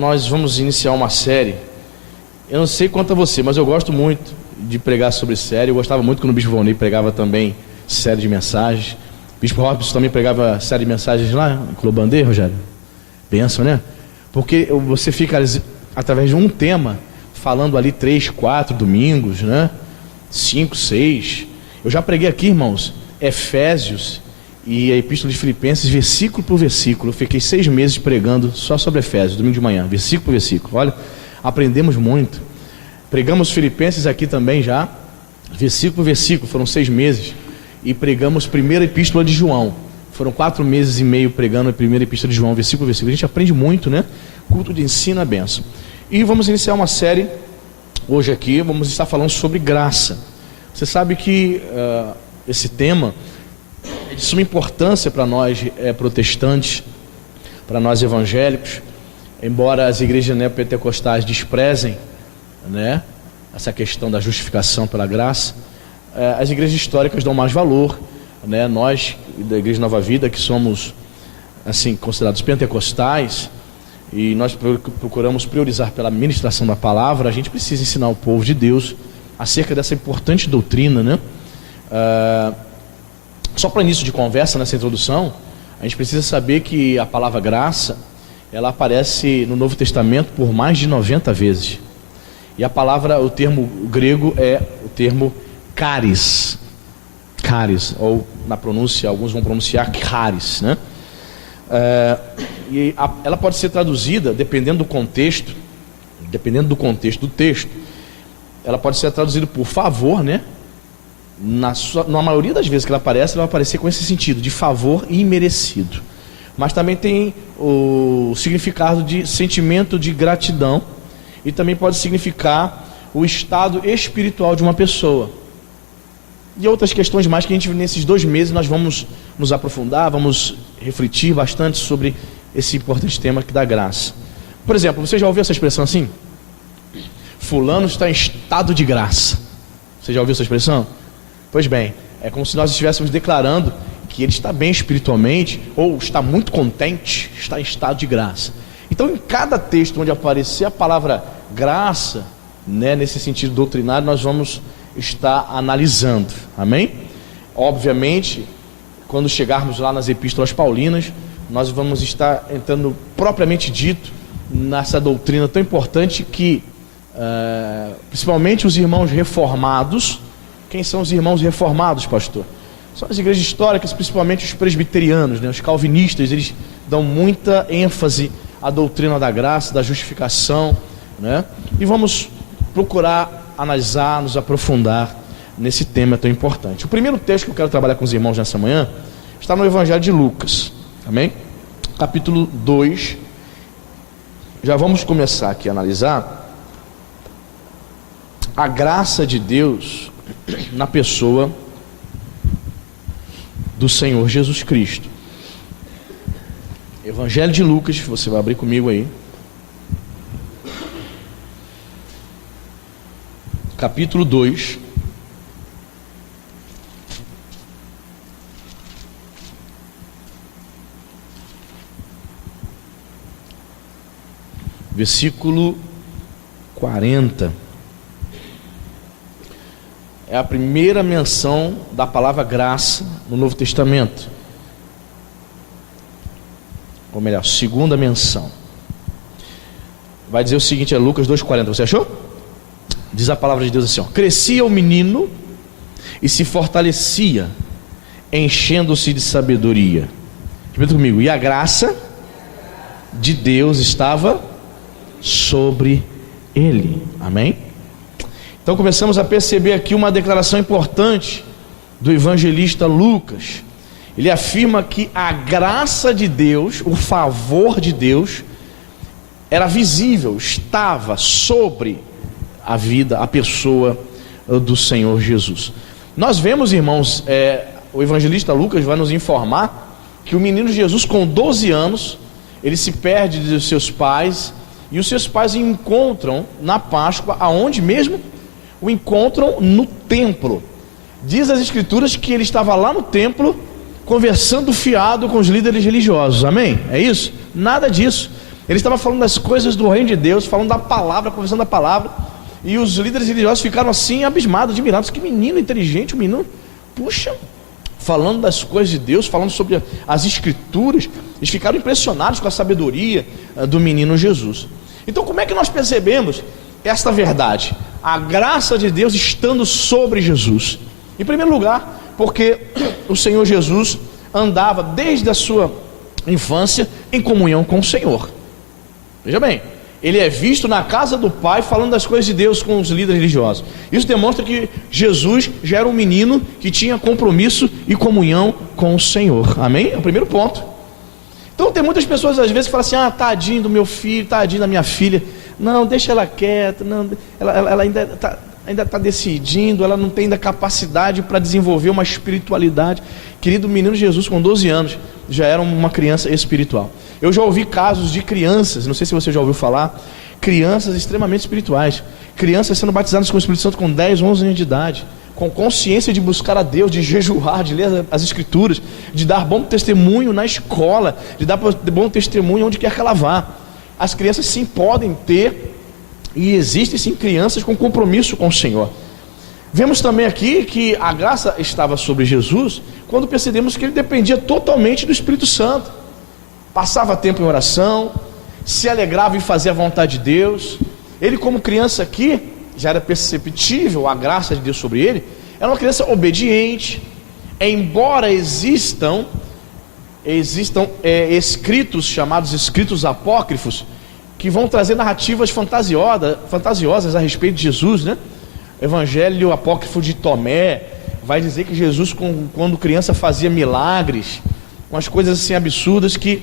Nós vamos iniciar uma série. Eu não sei quanto a você, mas eu gosto muito de pregar sobre série. Eu gostava muito quando o Bispo Valnei pregava também série de mensagens. O Bispo Robson também pregava série de mensagens lá em Clobandê, Rogério. Pensa, né? Porque você fica, através de um tema, falando ali 3, 4 domingos, né? 5, 6. Eu já preguei aqui, irmãos, Efésios e a Epístola de Filipenses, versículo por versículo. Eu fiquei 6 meses pregando só sobre Efésios, domingo de manhã, versículo por versículo. Olha, aprendemos muito. Pregamos Filipenses aqui também já, versículo por versículo, foram 6 meses. E pregamos primeira Epístola de João. Foram 4 meses e meio pregando a primeira Epístola de João, versículo por versículo. A gente aprende muito, né? Culto de ensino é bênção. E vamos iniciar uma série hoje aqui, vamos estar falando sobre graça. Você sabe que esse tema é de suma importância para nós protestantes, para nós evangélicos, embora as igrejas neopentecostais desprezem, né, essa questão da justificação pela graça, as igrejas históricas dão mais valor, né? Nós da Igreja Nova Vida, que somos assim considerados pentecostais, e nós procuramos priorizar pela ministração da palavra, a gente precisa ensinar o povo de Deus acerca dessa importante doutrina, né? Só para início de conversa, nessa introdução, a gente precisa saber que a palavra graça, ela aparece no Novo Testamento por mais de 90 vezes. E a palavra, o termo grego é o termo charis, ou na pronúncia, alguns vão pronunciar charis, né? Ela pode ser traduzida, dependendo do contexto do texto, ela pode ser traduzida por favor, né? Na maioria das vezes que ela vai aparecer com esse sentido, de favor imerecido. Mas também tem o significado de sentimento de gratidão, e também pode significar o estado espiritual de uma pessoa. E outras questões mais que a gente, nesses 2 meses, nós vamos nos aprofundar, vamos refletir bastante sobre esse importante tema que dá graça. Por exemplo, você já ouviu essa expressão assim? Fulano está em estado de graça. Você já ouviu essa expressão? Pois bem, é como se nós estivéssemos declarando que ele está bem espiritualmente, ou está muito contente, está em estado de graça. Então, em cada texto onde aparecer a palavra graça, né, nesse sentido doutrinário, nós vamos estar analisando, amém? Obviamente, quando chegarmos lá nas epístolas paulinas, nós vamos estar entrando propriamente dito nessa doutrina tão importante que principalmente os irmãos reformados. Quem são os irmãos reformados, pastor? São as igrejas históricas, principalmente os presbiterianos, né? Os calvinistas, eles dão muita ênfase à doutrina da graça, da justificação, né? E vamos procurar analisar, nos aprofundar nesse tema tão importante. O primeiro texto que eu quero trabalhar com os irmãos nessa manhã está no Evangelho de Lucas, amém? Capítulo 2. Já vamos começar aqui a analisar a graça de Deus na pessoa do Senhor Jesus Cristo. Evangelho de Lucas, você vai abrir comigo aí. Capítulo 2. Versículo 40. É a primeira menção da palavra graça no Novo Testamento. Ou melhor, segunda menção. Vai dizer o seguinte, é Lucas 2,40, você achou? Diz a palavra de Deus assim, ó: crescia o menino e se fortalecia, enchendo-se de sabedoria. Repita comigo, e a graça de Deus estava sobre ele. Amém? Então começamos a perceber aqui uma declaração importante do evangelista Lucas. Ele afirma que a graça de Deus, o favor de Deus, era visível, estava sobre a vida, a pessoa do Senhor Jesus. Nós vemos, irmãos, o evangelista Lucas vai nos informar que o menino Jesus, com 12 anos, ele se perde dos seus pais, e os seus pais o encontram na Páscoa, aonde mesmo? O encontram no templo. Diz as escrituras que ele estava lá no templo, conversando fiado com os líderes religiosos, amém? É isso? Nada disso. Ele estava falando das coisas do reino de Deus, falando da palavra, conversando da palavra. E os líderes religiosos ficaram assim, abismados, admirados. Que menino inteligente, um menino, puxa, falando das coisas de Deus, falando sobre as escrituras. Eles ficaram impressionados com a sabedoria do menino Jesus. Então, como é que nós percebemos esta verdade? A graça de Deus estando sobre Jesus. Em primeiro lugar, porque o Senhor Jesus andava desde a sua infância em comunhão com o Senhor. Veja bem, ele é visto na casa do Pai falando das coisas de Deus com os líderes religiosos. Isso demonstra que Jesus já era um menino que tinha compromisso e comunhão com o Senhor. Amém? É o primeiro ponto. Então tem muitas pessoas às vezes que falam assim: ah, tadinho do meu filho, tadinho da minha filha. Não, deixa ela quieta, não, ela ainda está decidindo, ela não tem ainda capacidade para desenvolver uma espiritualidade. Querido, o menino Jesus com 12 anos já era uma criança espiritual. Eu já ouvi casos de crianças, não sei se você já ouviu falar, crianças extremamente espirituais, crianças sendo batizadas com o Espírito Santo com 10, 11 anos de idade, com consciência de buscar a Deus, de jejuar, de ler as escrituras, de dar bom testemunho na escola, de dar bom testemunho onde quer que ela vá. As crianças sim podem ter, e existem sim crianças com compromisso com o Senhor. Vemos também aqui que a graça estava sobre Jesus quando percebemos que ele dependia totalmente do Espírito Santo. Passava tempo em oração, se alegrava em fazer a vontade de Deus. Ele, como criança aqui, já era perceptível a graça de Deus sobre ele. Era uma criança obediente. Embora existam escritos chamados escritos apócrifos, que vão trazer narrativas fantasiosas a respeito de Jesus, né? Evangelho apócrifo de Tomé vai dizer que Jesus, quando criança, fazia milagres, umas coisas assim absurdas que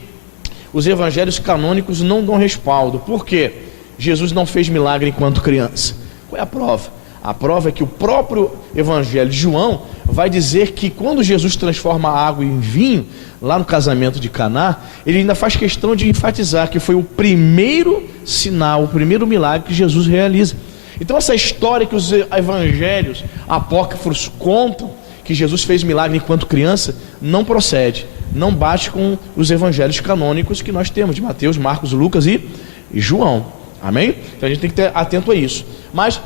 os evangelhos canônicos não dão respaldo. Por quê? Jesus não fez milagre enquanto criança. Qual é a prova? A prova é que o próprio evangelho de João vai dizer que quando Jesus transforma a água em vinho, lá no casamento de Caná, ele ainda faz questão de enfatizar que foi o primeiro sinal, o primeiro milagre que Jesus realiza. Então essa história que os evangelhos apócrifos contam, que Jesus fez milagre enquanto criança, não procede, não bate com os evangelhos canônicos que nós temos, de Mateus, Marcos, Lucas e João. Amém? Então a gente tem que estar atento a isso. Mas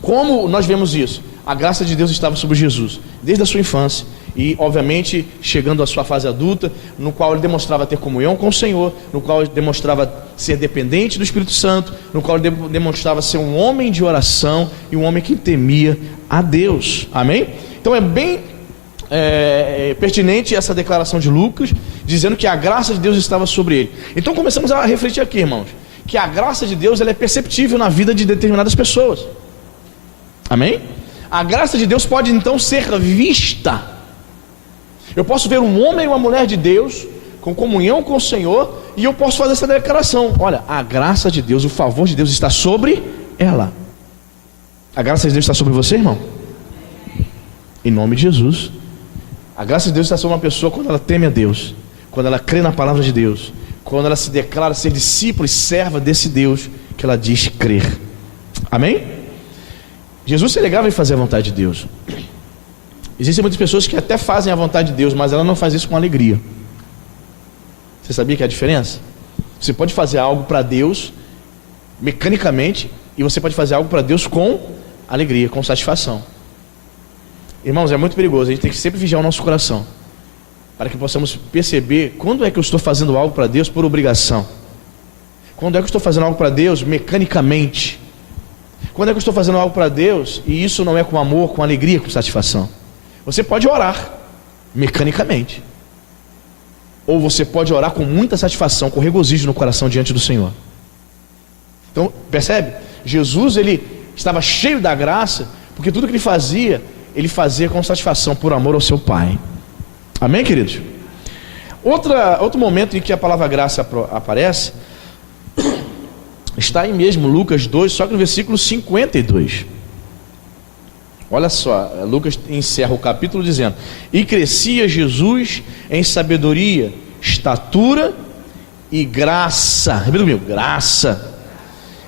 como nós vemos isso? A graça de Deus estava sobre Jesus desde a sua infância e, obviamente, chegando à sua fase adulta, no qual ele demonstrava ter comunhão com o Senhor, no qual ele demonstrava ser dependente do Espírito Santo, no qual ele demonstrava ser um homem de oração e um homem que temia a Deus. Amém? Então é bem pertinente essa declaração de Lucas, dizendo que a graça de Deus estava sobre ele. Então começamos a refletir aqui, irmãos, que a graça de Deus ela é perceptível na vida de determinadas pessoas. Amém? A graça de Deus pode então ser vista. Eu posso ver um homem e uma mulher de Deus com comunhão com o Senhor, e eu posso fazer essa declaração: olha, a graça de Deus, o favor de Deus está sobre ela. A graça de Deus está sobre você, irmão? Em nome de Jesus. A graça de Deus está sobre uma pessoa quando ela teme a Deus, quando ela crê na palavra de Deus, quando ela se declara ser discípula e serva desse Deus que ela diz crer. Amém? Jesus se alegrava em fazer a vontade de Deus. Existem muitas pessoas que até fazem a vontade de Deus, mas ela não faz isso com alegria. Você sabia que é a diferença? Você pode fazer algo para Deus mecanicamente, e você pode fazer algo para Deus com alegria, com satisfação. Irmãos, é muito perigoso. A gente tem que sempre vigiar o nosso coração, para que possamos perceber quando é que eu estou fazendo algo para Deus por obrigação, quando é que eu estou fazendo algo para Deus mecanicamente, quando é que eu estou fazendo algo para Deus e isso não é com amor, com alegria, com satisfação. Você pode orar mecanicamente, ou você pode orar com muita satisfação, com regozijo no coração diante do Senhor. Então, percebe? Jesus, ele estava cheio da graça, porque tudo que ele fazia com satisfação, por amor ao seu Pai. Amém, queridos? Outro momento em que a palavra graça aparece está aí mesmo, Lucas 2, só que no versículo 52. Olha só, Lucas encerra o capítulo dizendo: e crescia Jesus em sabedoria, estatura e graça. Repita comigo: graça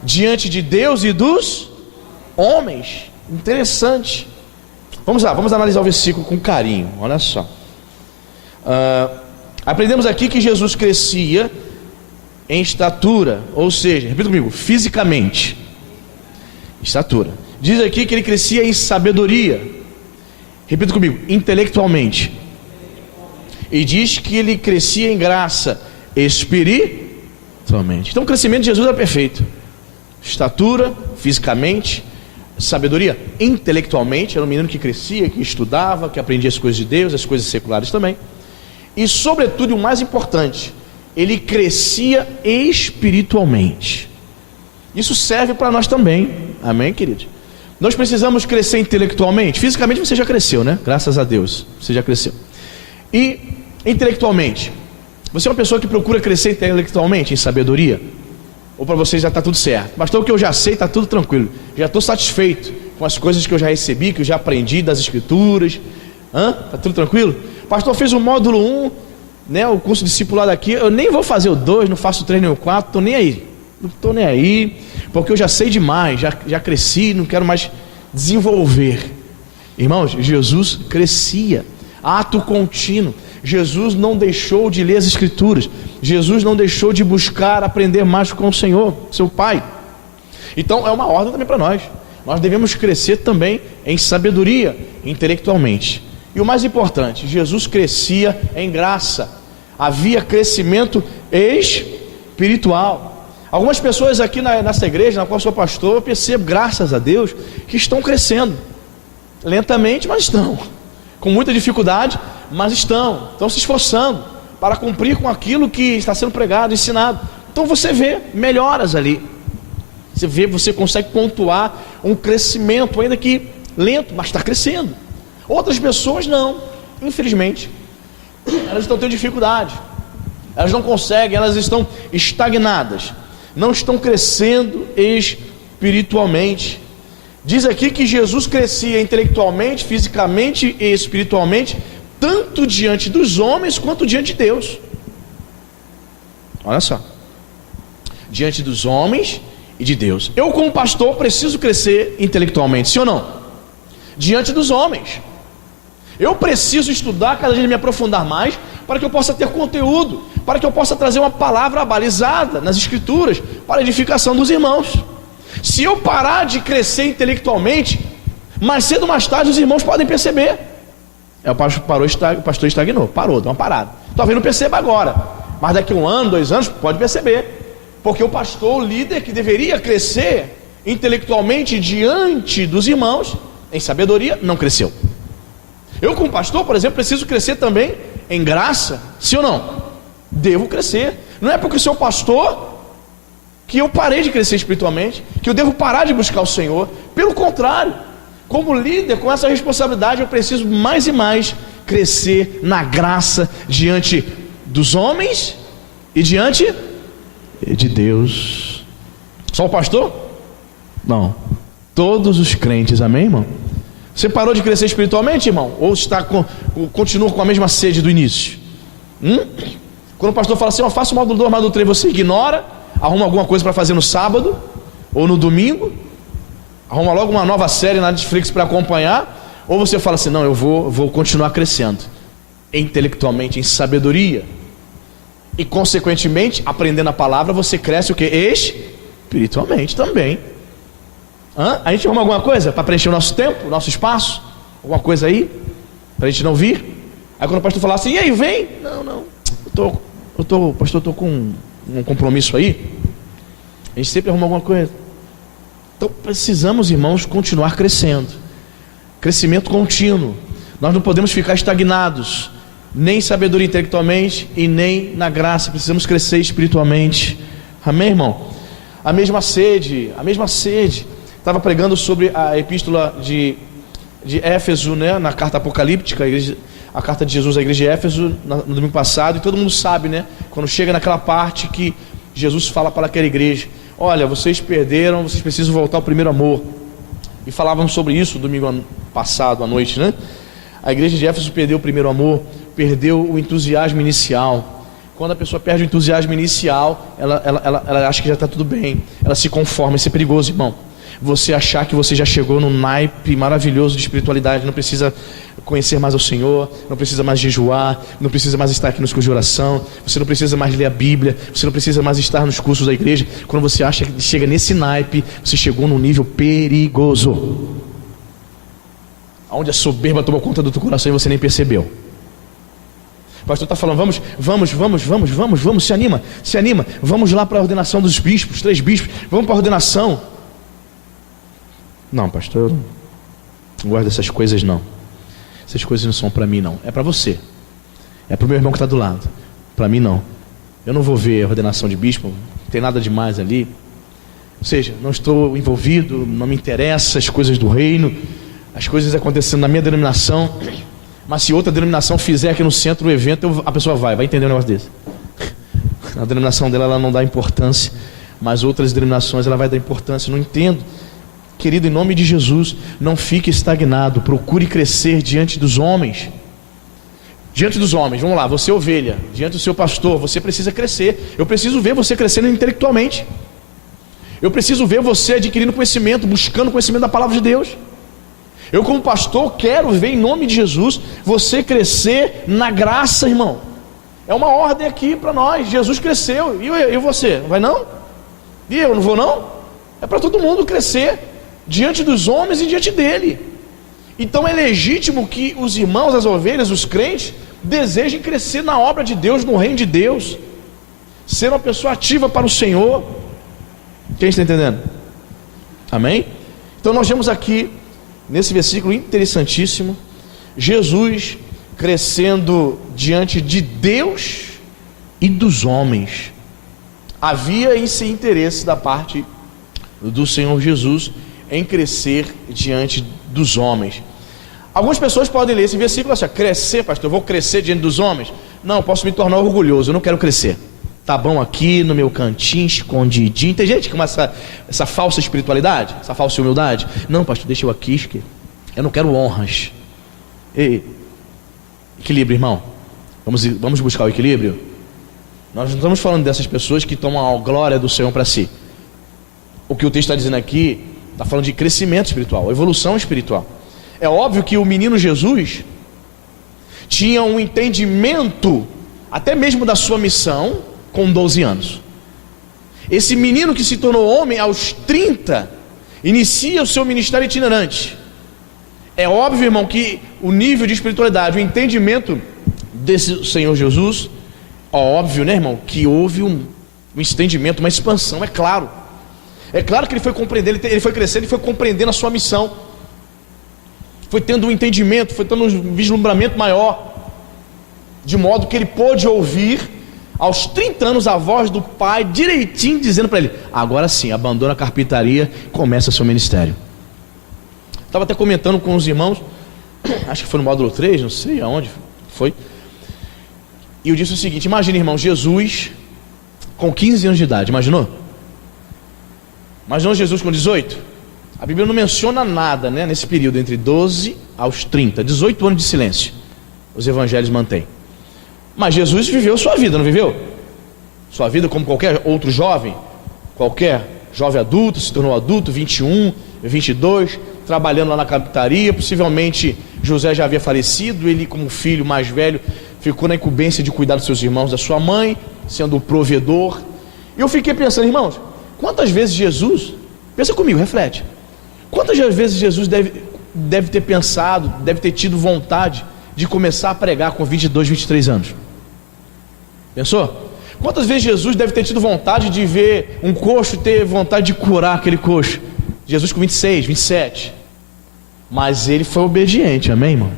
diante de Deus e dos homens. Interessante. Vamos lá, vamos analisar o versículo com carinho. Olha só. Aprendemos aqui que Jesus crescia em estatura, ou seja, repita comigo, fisicamente, estatura. Diz aqui que ele crescia em sabedoria, repita comigo, intelectualmente. E diz que ele crescia em graça, espiritualmente. Então o crescimento de Jesus era perfeito. Estatura, fisicamente, sabedoria, intelectualmente. Era um menino que crescia, que estudava, que aprendia as coisas de Deus, as coisas seculares também. E sobretudo, e o mais importante, ele crescia espiritualmente. Isso serve para nós também, amém, queridos? Nós precisamos crescer intelectualmente. Fisicamente você já cresceu, né? Graças a Deus, você já cresceu. E intelectualmente, você é uma pessoa que procura crescer intelectualmente, em sabedoria? Ou para você já está tudo certo? Pastor, o que eu já sei está tudo tranquilo, já estou satisfeito com as coisas que eu já recebi, que eu já aprendi das escrituras. Está tudo tranquilo? Pastor, fez o módulo 1, né, o curso discipulado aqui, eu nem vou fazer o 2, não faço o 3 nem o 4, estou nem aí. Não estou nem aí, porque eu já sei demais, já cresci, não quero mais desenvolver. Irmãos, Jesus crescia, ato contínuo. Jesus não deixou de ler as escrituras, Jesus não deixou de buscar aprender mais com o Senhor, seu Pai. Então é uma ordem também para nós. Nós devemos crescer também em sabedoria, intelectualmente. E o mais importante, Jesus crescia em graça. Havia crescimento espiritual. Algumas pessoas aqui nessa igreja, na qual eu sou pastor, eu percebo, graças a Deus, que estão crescendo. Lentamente, mas estão. Com muita dificuldade, mas estão se esforçando para cumprir com aquilo que está sendo pregado, ensinado. Então você vê melhoras ali. Você consegue pontuar um crescimento, ainda que lento, mas está crescendo. Outras pessoas não, infelizmente. Elas estão tendo dificuldade. Elas não conseguem, elas estão estagnadas. Não estão crescendo espiritualmente. Diz aqui que Jesus crescia intelectualmente, fisicamente e espiritualmente, tanto diante dos homens quanto diante de Deus. Olha só, diante dos homens e de Deus. Eu, como pastor, preciso crescer intelectualmente, sim ou não? Diante dos homens. Eu preciso estudar, cada dia me aprofundar mais, para que eu possa ter conteúdo, para que eu possa trazer uma palavra balizada nas escrituras, para a edificação dos irmãos. Se eu parar de crescer intelectualmente, mais cedo ou mais tarde os irmãos podem perceber. O pastor estagnou, parou, deu uma parada. Talvez não perceba agora, mas daqui a 1 ano, 2 anos, pode perceber. Porque o pastor, o líder que deveria crescer intelectualmente diante dos irmãos, em sabedoria, não cresceu. Eu, como pastor, por exemplo, preciso crescer também em graça, sim ou não? Devo crescer. Não é porque sou pastor que eu parei de crescer espiritualmente, que eu devo parar de buscar o Senhor. Pelo contrário, como líder, com essa responsabilidade, eu preciso mais e mais crescer na graça diante dos homens e diante de Deus. Só o pastor? Não. Todos os crentes, amém, irmão? Você parou de crescer espiritualmente, irmão? Ou continua com a mesma sede do início? Quando o pastor fala assim, faça o módulo 2, módulo 3, você ignora, arruma alguma coisa para fazer no sábado ou no domingo, arruma logo uma nova série na Netflix para acompanhar, ou você fala assim, não, eu vou continuar crescendo intelectualmente, em sabedoria, e consequentemente, aprendendo a palavra, você cresce o que? Espiritualmente também. A gente arruma alguma coisa para preencher o nosso tempo, o nosso espaço? Alguma coisa aí? Para a gente não vir? Aí quando o pastor falar assim, e aí, vem? Não, pastor, eu estou com um compromisso aí. A gente sempre arruma alguma coisa. Então precisamos, irmãos, continuar crescendo. Crescimento contínuo. Nós não podemos ficar estagnados, nem em sabedoria intelectualmente e nem na graça. Precisamos crescer espiritualmente. Amém, irmão? A mesma sede. Estava pregando sobre a epístola de Éfeso, né, na carta apocalíptica, a carta de Jesus à igreja de Éfeso, no domingo passado, e todo mundo sabe, né, quando chega naquela parte que Jesus fala para aquela igreja, olha, vocês perderam, vocês precisam voltar ao primeiro amor. E falávamos sobre isso domingo passado à noite, né? A igreja de Éfeso perdeu o primeiro amor, perdeu o entusiasmo inicial. Quando a pessoa perde o entusiasmo inicial, ela acha que já está tudo bem, ela se conforma. Isso é perigoso, irmão. Você achar que você já chegou num naipe maravilhoso de espiritualidade, não precisa conhecer mais ao Senhor, não precisa mais jejuar, não precisa mais estar aqui nos cursos de oração, você não precisa mais ler a Bíblia, você não precisa mais estar nos cursos da igreja. Quando você acha que chega nesse naipe, você chegou num nível perigoso, onde a soberba tomou conta do teu coração e você nem percebeu. O pastor está falando, vamos, se anima, vamos lá para a ordenação dos bispos, 3 bispos, vamos para a ordenação. Não, pastor, eu não gosto dessas coisas não. Essas coisas não são para mim não, é para você, é para o meu irmão que está do lado, para mim não. Eu não vou ver a ordenação de bispo, não tem nada demais ali. Ou seja, não estou envolvido, não me interessa as coisas do reino, as coisas acontecendo na minha denominação. Mas se outra denominação fizer aqui no centro o evento, a pessoa vai entender um negócio desse. A denominação dela, ela não dá importância, mas outras denominações ela vai dar importância. Não entendo. Querido, em nome de Jesus, não fique estagnado, procure crescer diante dos homens. Diante dos homens, vamos lá, você ovelha, diante do seu pastor, você precisa crescer. Eu preciso ver você crescendo intelectualmente. Eu preciso ver você adquirindo conhecimento, buscando conhecimento da palavra de Deus. Eu como pastor quero ver em nome de Jesus você crescer na graça, irmão. É uma ordem aqui para nós. Jesus cresceu, e você? Não vai não? E eu não vou não? É para todo mundo crescer diante dos homens e diante dele. Então é legítimo que os irmãos, as ovelhas, os crentes desejem crescer na obra de Deus, no reino de Deus, ser uma pessoa ativa para o Senhor. Quem está entendendo? Amém? Então nós vemos aqui nesse versículo interessantíssimo, Jesus crescendo diante de Deus e dos homens. Havia esse interesse da parte do Senhor Jesus em crescer diante dos homens. Algumas pessoas podem ler esse versículo assim: crescer, pastor, eu vou crescer diante dos homens? Não, eu posso me tornar orgulhoso, eu não quero crescer. Tá bom aqui no meu cantinho, escondidinho. Tem gente com essa falsa espiritualidade, essa falsa humildade. Não, pastor, deixa eu aqui, eu não quero honras. Ei, equilíbrio, irmão. Vamos buscar o equilíbrio. Nós não estamos falando dessas pessoas que tomam a glória do Senhor para si. O que o texto está dizendo aqui, está falando de crescimento espiritual, evolução espiritual. É óbvio que o menino Jesus tinha um entendimento até mesmo da sua missão com 12 anos. Esse menino que se tornou homem aos 30 inicia o seu ministério itinerante. É óbvio, irmão, que o nível de espiritualidade, o entendimento desse Senhor Jesus, óbvio, né, irmão, que houve um entendimento, uma expansão, é claro. É claro que ele foi compreendendo, ele foi crescendo e foi compreendendo a sua missão. Foi tendo um entendimento, foi tendo um vislumbramento maior, de modo que ele pôde ouvir aos 30 anos a voz do pai direitinho dizendo para ele: agora sim, abandona a carpintaria, começa seu ministério. Estava até comentando com os irmãos, acho que foi no módulo 3, não sei aonde foi, e eu disse o seguinte: imagina, irmão, Jesus com 15 anos de idade, imaginou Jesus com 18? A Bíblia não menciona nada, né, nesse período entre 12 aos 30, 18 anos de silêncio os evangelhos mantêm. Mas Jesus viveu sua vida, não viveu? Sua vida como qualquer outro jovem, qualquer jovem adulto, se tornou adulto, 21, 22, trabalhando lá na carpintaria. Possivelmente José já havia falecido, ele como filho mais velho ficou na incumbência de cuidar dos seus irmãos, da sua mãe, sendo o provedor. E eu fiquei pensando, irmãos, quantas vezes Jesus, pensa comigo, reflete, quantas vezes Jesus deve ter pensado, deve ter tido vontade de começar a pregar com 22, 23 anos? Pensou? Quantas vezes Jesus deve ter tido vontade de ver um coxo, ter vontade de curar aquele coxo? Jesus com 26, 27. Mas ele foi obediente, amém, irmão?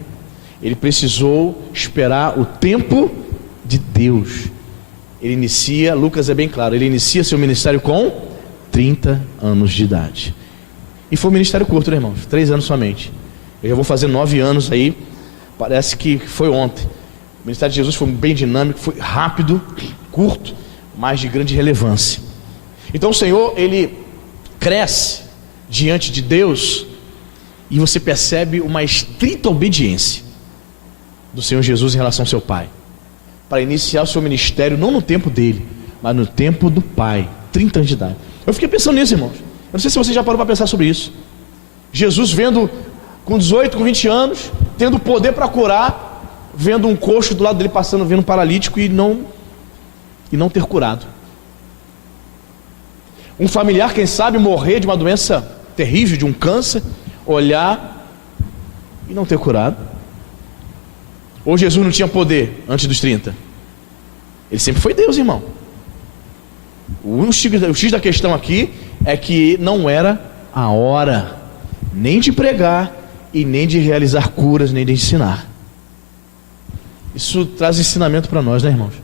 Ele precisou esperar o tempo de Deus. Ele inicia, Lucas é bem claro, ele inicia seu ministério com 30 anos de idade. E foi um ministério curto, né, irmãos? 3 anos somente. Eu já vou fazer 9 anos aí, parece que foi ontem. O ministério de Jesus foi bem dinâmico, foi rápido, curto, mas de grande relevância. Então o Senhor, ele cresce diante de Deus, e você percebe uma estrita obediência do Senhor Jesus em relação ao seu Pai, para iniciar o seu ministério, não no tempo dele, mas no tempo do Pai, 30 anos de idade. Eu fiquei pensando nisso, irmãos. Eu não sei se você já parou para pensar sobre isso. Jesus vendo com 18, com 20 anos, tendo poder para curar, vendo um coxo do lado dele passando, vendo um paralítico e não ter curado. Um familiar, quem sabe, morrer de uma doença terrível, de um câncer, olhar e não ter curado. Ou Jesus não tinha poder antes dos 30? Ele sempre foi Deus, irmão. O X da questão aqui é que não era a hora nem de pregar e nem de realizar curas, nem de ensinar. Isso traz ensinamento para nós, né, irmãos?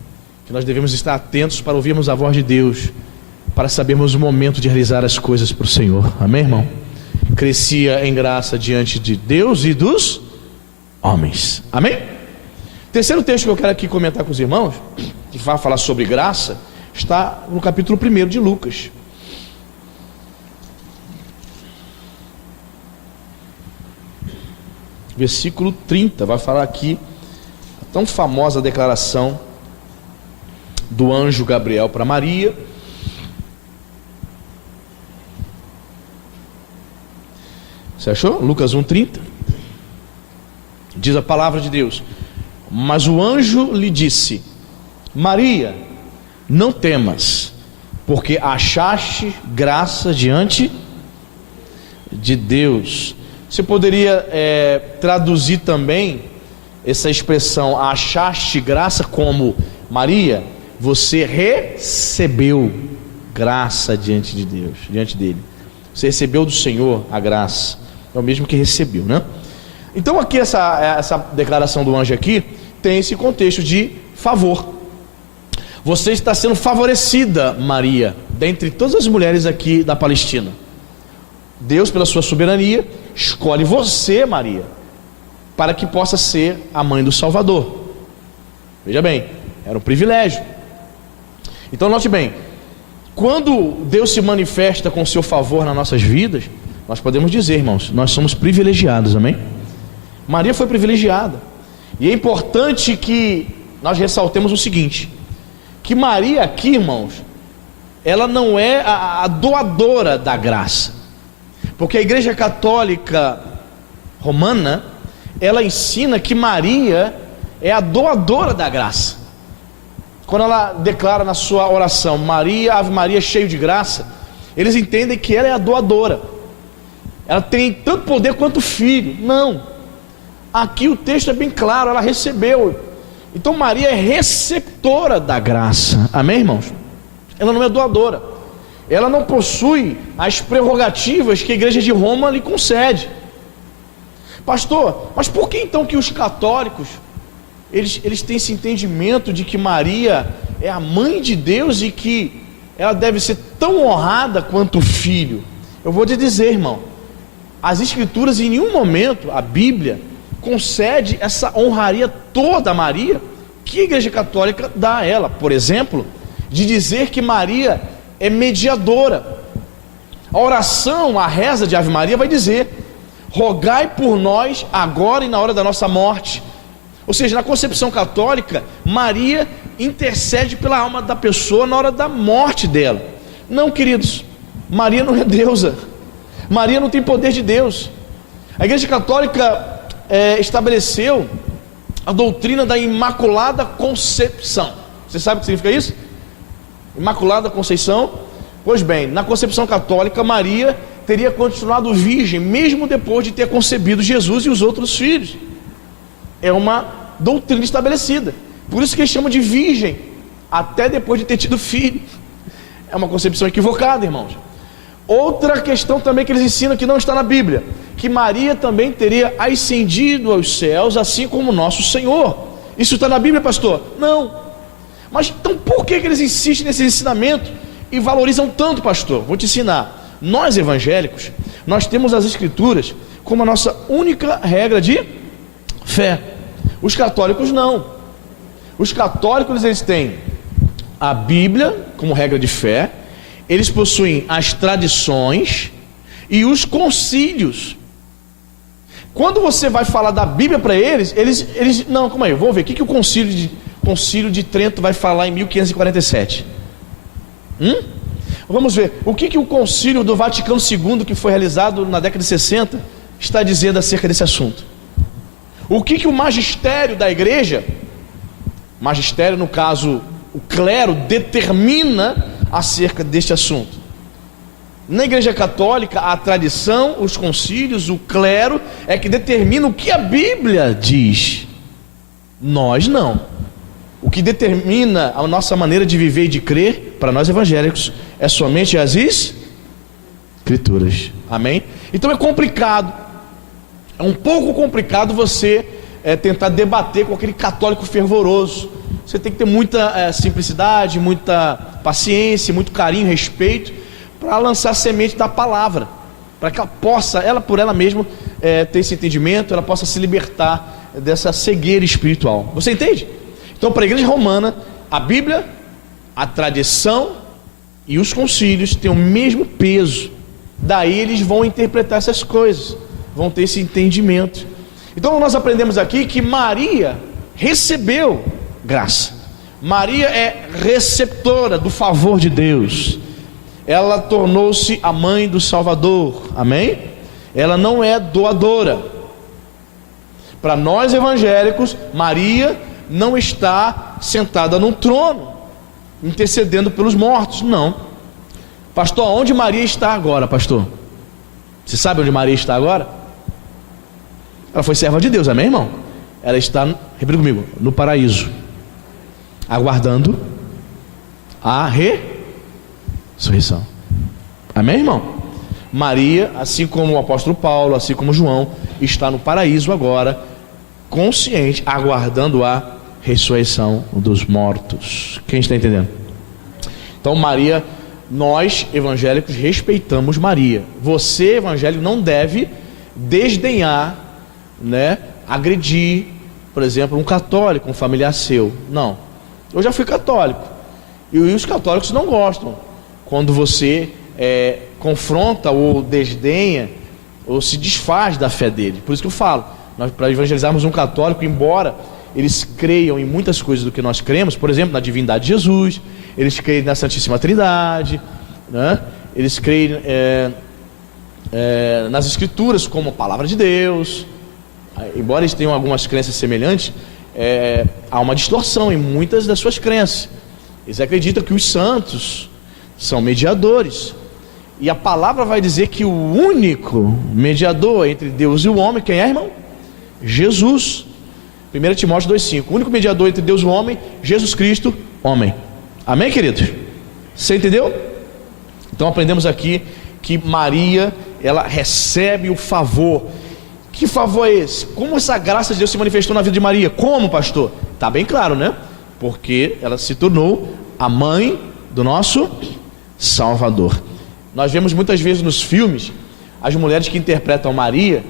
Que nós devemos estar atentos para ouvirmos a voz de Deus, para sabermos o momento de realizar as coisas para o Senhor. Amém, irmão? Crescia em graça diante de Deus e dos homens. Amém? Terceiro texto que eu quero aqui comentar com os irmãos, que vai falar sobre graça, está no capítulo 1 de Lucas. Versículo 30, vai falar aqui a tão famosa declaração do anjo Gabriel para Maria. Você achou? Lucas 1:30. Diz a palavra de Deus: mas o anjo lhe disse: Maria, não temas, porque achaste graça diante de Deus. Você poderia traduzir também essa expressão achaste graça como: Maria, você recebeu graça diante de Deus, diante dele. Você recebeu do Senhor a graça. É o mesmo que recebeu, né? Então aqui essa declaração do anjo aqui tem esse contexto de favor. Você está sendo favorecida, Maria, dentre todas as mulheres aqui da Palestina. Deus, pela sua soberania, escolhe você, Maria, para que possa ser a mãe do Salvador. Veja bem, era um privilégio. Então note bem, quando Deus se manifesta com o seu favor nas nossas vidas, nós podemos dizer, irmãos, nós somos privilegiados, amém? Maria foi privilegiada. E é importante que nós ressaltemos o seguinte, que Maria aqui, irmãos, ela não é a doadora da graça, porque a Igreja Católica Romana, ela ensina que Maria é a doadora da graça. Quando ela declara na sua oração, Maria, Ave Maria, cheio de graça, eles entendem que ela é a doadora. Ela tem tanto poder quanto o filho. Não, aqui o texto é bem claro, ela recebeu. Então Maria é receptora da graça, amém, irmãos? Ela não é doadora, ela não possui as prerrogativas que a Igreja de Roma lhe concede. Pastor, mas por que então que os católicos eles têm esse entendimento de que Maria é a mãe de Deus e que ela deve ser tão honrada quanto o filho? Eu vou te dizer, irmão, as Escrituras, em nenhum momento, a Bíblia concede essa honraria toda a Maria que a Igreja Católica dá a ela. Por exemplo, de dizer que Maria é mediadora. A oração, a reza de Ave Maria vai dizer: rogai por nós agora e na hora da nossa morte. Ou seja, na concepção católica, Maria intercede pela alma da pessoa na hora da morte dela. Não, queridos, Maria não é deusa, Maria não tem poder de Deus. A Igreja Católica estabeleceu a doutrina da Imaculada Concepção. Você sabe o que significa isso? Imaculada Conceição. Pois bem, na concepção católica, Maria teria continuado virgem, mesmo depois de ter concebido Jesus e os outros filhos. É uma doutrina estabelecida. Por isso que eles chamam de virgem, até depois de ter tido filho. É uma concepção equivocada, irmãos. Outra questão também que eles ensinam, que não está na Bíblia, que Maria também teria ascendido aos céus, assim como nosso Senhor. Isso está na Bíblia, pastor? Não. Mas então por que eles insistem nesse ensinamento e valorizam tanto, pastor? Vou te ensinar. Nós evangélicos, nós temos as Escrituras como a nossa única regra de fé. Os católicos não. Os católicos, eles têm a Bíblia como regra de fé, eles possuem as tradições e os concílios. Quando você vai falar da Bíblia para eles, não, calma aí, vamos ver, o que o concílio de Trento vai falar em 1547? Vamos ver, o que o concílio do Vaticano II, que foi realizado na década de 60, está dizendo acerca desse assunto? O que o magistério da igreja, magistério no caso o clero, determina acerca deste assunto? Na igreja católica, a tradição, os concílios, o clero é que determina o que a Bíblia diz. Nós não. O que determina a nossa maneira de viver e de crer, para nós evangélicos, é somente as Escrituras. Amém? Então é complicado, é um pouco complicado você tentar debater com aquele católico fervoroso. Você tem que ter muita simplicidade, muita paciência, muito carinho, respeito, para lançar a semente da palavra, para que ela possa, ela por ela mesma, ter esse entendimento, ela possa se libertar dessa cegueira espiritual. Você entende? Então, para a igreja romana, a Bíblia, a tradição e os concílios têm o mesmo peso. Daí eles vão interpretar essas coisas, vão ter esse entendimento. Então nós aprendemos aqui que Maria recebeu graça. Maria é receptora do favor de Deus. Ela tornou-se a mãe do Salvador. Amém? Ela não é doadora. Para nós evangélicos, Maria não está sentada num trono, intercedendo pelos mortos. Não. Pastor, onde Maria está agora, pastor? Você sabe onde Maria está agora? Ela foi serva de Deus, amém, irmão? Ela está, repita comigo, no paraíso, aguardando a ressurreição. Amém, irmão? Maria, assim como o apóstolo Paulo, assim como João, está no paraíso agora, consciente, aguardando a ressurreição dos mortos. Quem está entendendo? Então Maria, nós evangélicos respeitamos Maria. Você evangélico não deve desdenhar, agredir, por exemplo, um católico, um familiar seu. Não. Eu já fui católico e os católicos não gostam quando você confronta ou desdenha ou se desfaz da fé dele. Por isso que eu falo, nós, para evangelizarmos um católico, embora eles creiam em muitas coisas do que nós cremos, por exemplo, na divindade de Jesus, eles creem na Santíssima Trindade, eles creem nas Escrituras como a palavra de Deus. Embora eles tenham algumas crenças semelhantes, há uma distorção em muitas das suas crenças. Eles acreditam que os santos são mediadores, e a palavra vai dizer que o único mediador entre Deus e o homem, quem é, irmão? Jesus. 1 Timóteo 2,5. O único mediador entre Deus e o homem, Jesus Cristo, homem. Amém, queridos? Você entendeu? Então aprendemos aqui que Maria, ela recebe o favor. Que favor é esse? Como essa graça de Deus se manifestou na vida de Maria? Como, pastor? Está bem claro, né? Porque ela se tornou a mãe do nosso Salvador. Nós vemos muitas vezes nos filmes as mulheres que interpretam Maria,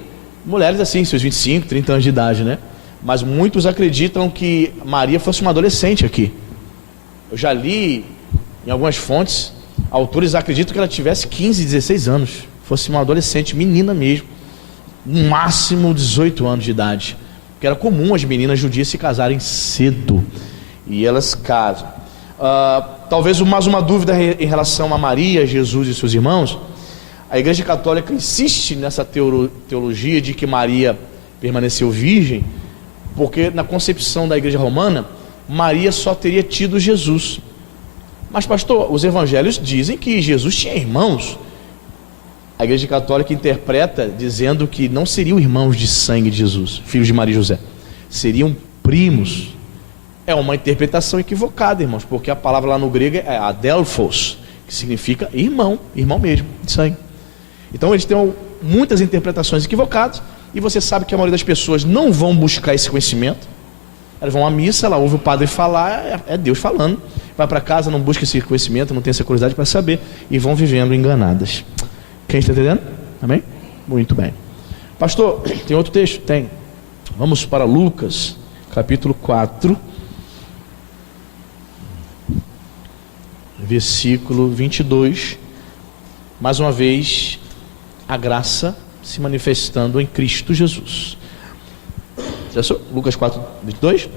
mulheres assim, seus 25, 30 anos de idade, né? Mas muitos acreditam que Maria fosse uma adolescente aqui. Eu já li em algumas fontes, autores acreditam que ela tivesse 15, 16 anos, fosse uma adolescente, menina mesmo, no máximo 18 anos de idade, porque era comum as meninas judias se casarem cedo, e elas casam. Talvez mais uma dúvida em relação a Maria, Jesus e seus irmãos. A Igreja Católica insiste nessa teologia de que Maria permaneceu virgem, porque na concepção da Igreja Romana, Maria só teria tido Jesus. Mas pastor, os evangelhos dizem que Jesus tinha irmãos. A Igreja Católica interpreta dizendo que não seriam irmãos de sangue de Jesus, filhos de Maria e José, seriam primos. É uma interpretação equivocada, irmãos, porque a palavra lá no grego é adelphos, que significa irmão, irmão mesmo, de sangue. Então eles têm muitas interpretações equivocadas, e você sabe que a maioria das pessoas não vão buscar esse conhecimento. Elas vão à missa, ela ouve o padre falar, é Deus falando, vai para casa, não busca esse conhecimento, não tem essa curiosidade para saber, e vão vivendo enganadas. Quem está entendendo? Amém? Muito bem. Pastor, tem outro texto? Tem. Vamos para Lucas, capítulo 4, versículo 22. Mais uma vez, a graça se manifestando em Cristo Jesus. Lucas 4, 22.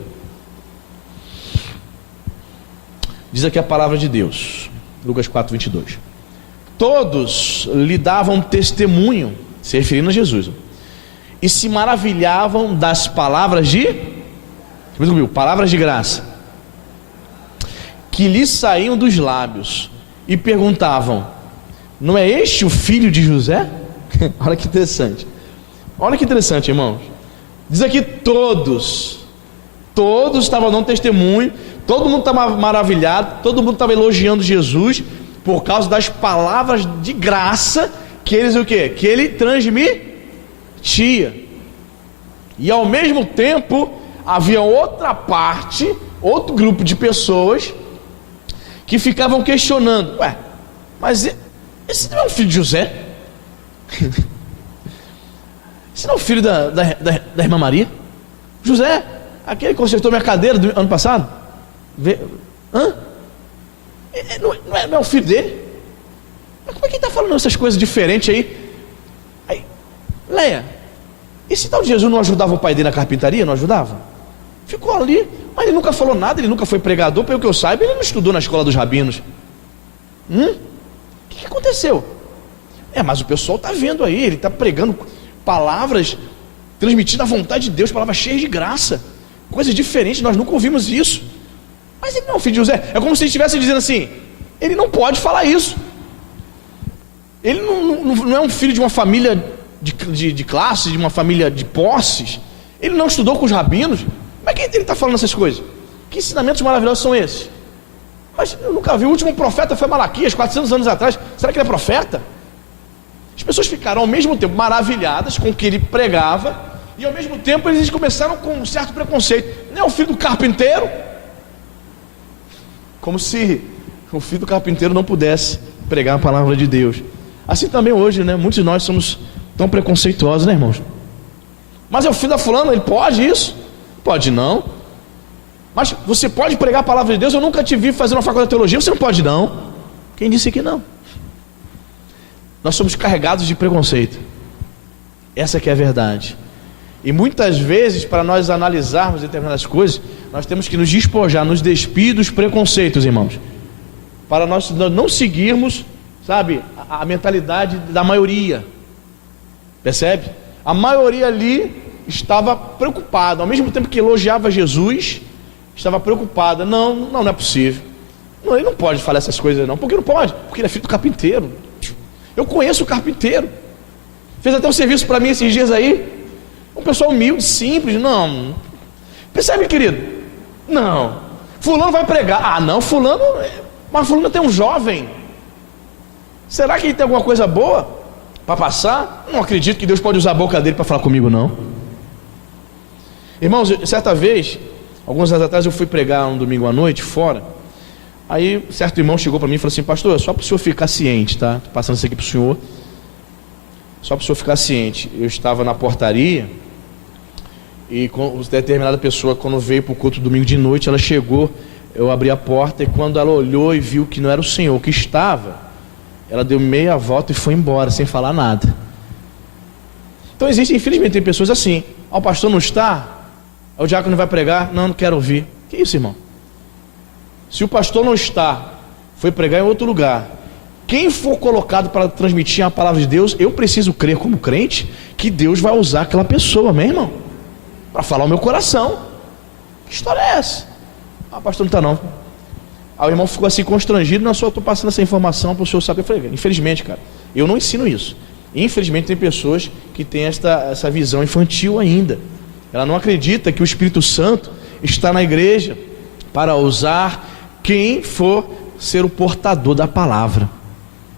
Diz aqui a palavra de Deus. Lucas 4, 22. Todos lhe davam testemunho, se referindo a Jesus, e se maravilhavam das palavras palavras de graça, que lhe saíam dos lábios, e perguntavam: não é este o filho de José? Olha que interessante. Olha que interessante, irmãos. Diz aqui todos estavam dando testemunho, todo mundo estava maravilhado, todo mundo estava elogiando Jesus por causa das palavras de graça que eles que ele transmitia. E ao mesmo tempo havia outra parte, outro grupo de pessoas que ficavam questionando: ué, mas esse não é o filho de José? Esse não é o filho da irmã Maria? José, aquele que consertou minha cadeira do ano passado? Não é o filho dele? Mas como é que ele está falando essas coisas diferentes aí? Leia, esse tal de Jesus não ajudava o pai dele na carpintaria? Não ajudava? Ficou ali, mas ele nunca falou nada, ele nunca foi pregador, pelo que eu saiba, ele não estudou na escola dos rabinos. O que aconteceu? Mas o pessoal está vendo aí, ele está pregando palavras, transmitindo a vontade de Deus, palavras cheias de graça, coisas diferentes, nós nunca ouvimos isso. Mas ele não é o filho de José. É como se ele estivesse dizendo assim: ele não pode falar isso. Ele não é um filho de uma família de classe, de uma família de posses. Ele não estudou com os rabinos. Como é que ele está falando essas coisas? Que ensinamentos maravilhosos são esses? Mas eu nunca vi. O último profeta foi Malaquias, 400 anos atrás. Será que ele é profeta? As pessoas ficaram ao mesmo tempo maravilhadas com o que ele pregava, e ao mesmo tempo eles começaram com um certo preconceito. Não é o filho do carpinteiro? Como se o filho do carpinteiro não pudesse pregar a palavra de Deus. Assim também hoje, né? Muitos de nós somos tão preconceituosos, né, irmãos? Mas é o filho da fulana, ele pode isso? Pode não. Mas você pode pregar a palavra de Deus? Eu nunca te vi fazer uma faculdade de teologia. Você não pode não. Quem disse que não? Nós somos carregados de preconceito. Essa que é a verdade. E muitas vezes, para nós analisarmos determinadas coisas, nós temos que nos despojar, nos despir dos preconceitos, irmãos, para nós não seguirmos, sabe, a mentalidade da maioria. Percebe? A maioria ali estava preocupada, ao mesmo tempo que elogiava Jesus, estava preocupada. Não é possível. Não, ele não pode falar essas coisas não. Por que não pode? Porque ele é filho do carpinteiro. Eu conheço o carpinteiro, fez até um serviço para mim esses dias aí. Um pessoal humilde, simples. Não, percebe, querido? Não, fulano vai pregar. Não, mas fulano tem um jovem. Será que ele tem alguma coisa boa para passar? Não acredito que Deus pode usar a boca dele para falar comigo, não. Irmãos, certa vez, alguns anos atrás, eu fui pregar um domingo à noite fora. Aí certo irmão chegou para mim e falou assim: pastor, só para o senhor ficar ciente, tá? Estou passando isso aqui para o senhor, só para o senhor ficar ciente. Eu estava na portaria, e com determinada pessoa, quando veio para o culto domingo de noite, ela chegou, eu abri a porta, e quando ela olhou e viu que não era o senhor que estava, ela deu meia volta e foi embora, sem falar nada. Então existe, infelizmente, tem pessoas assim: o pastor não está, o diácono vai pregar, não quero ouvir. Que isso, irmão? Se o pastor não está, foi pregar em outro lugar, quem for colocado para transmitir a palavra de Deus, eu preciso crer como crente que Deus vai usar aquela pessoa, meu irmão, para falar o meu coração. Que história é essa? Pastor, não está não. Aí o irmão ficou assim constrangido: não, só estou passando essa informação para o senhor saber. Eu falei: infelizmente, cara, eu não ensino isso. Infelizmente tem pessoas que têm essa visão infantil ainda. Ela não acredita que o Espírito Santo está na igreja para usar quem for ser o portador da palavra.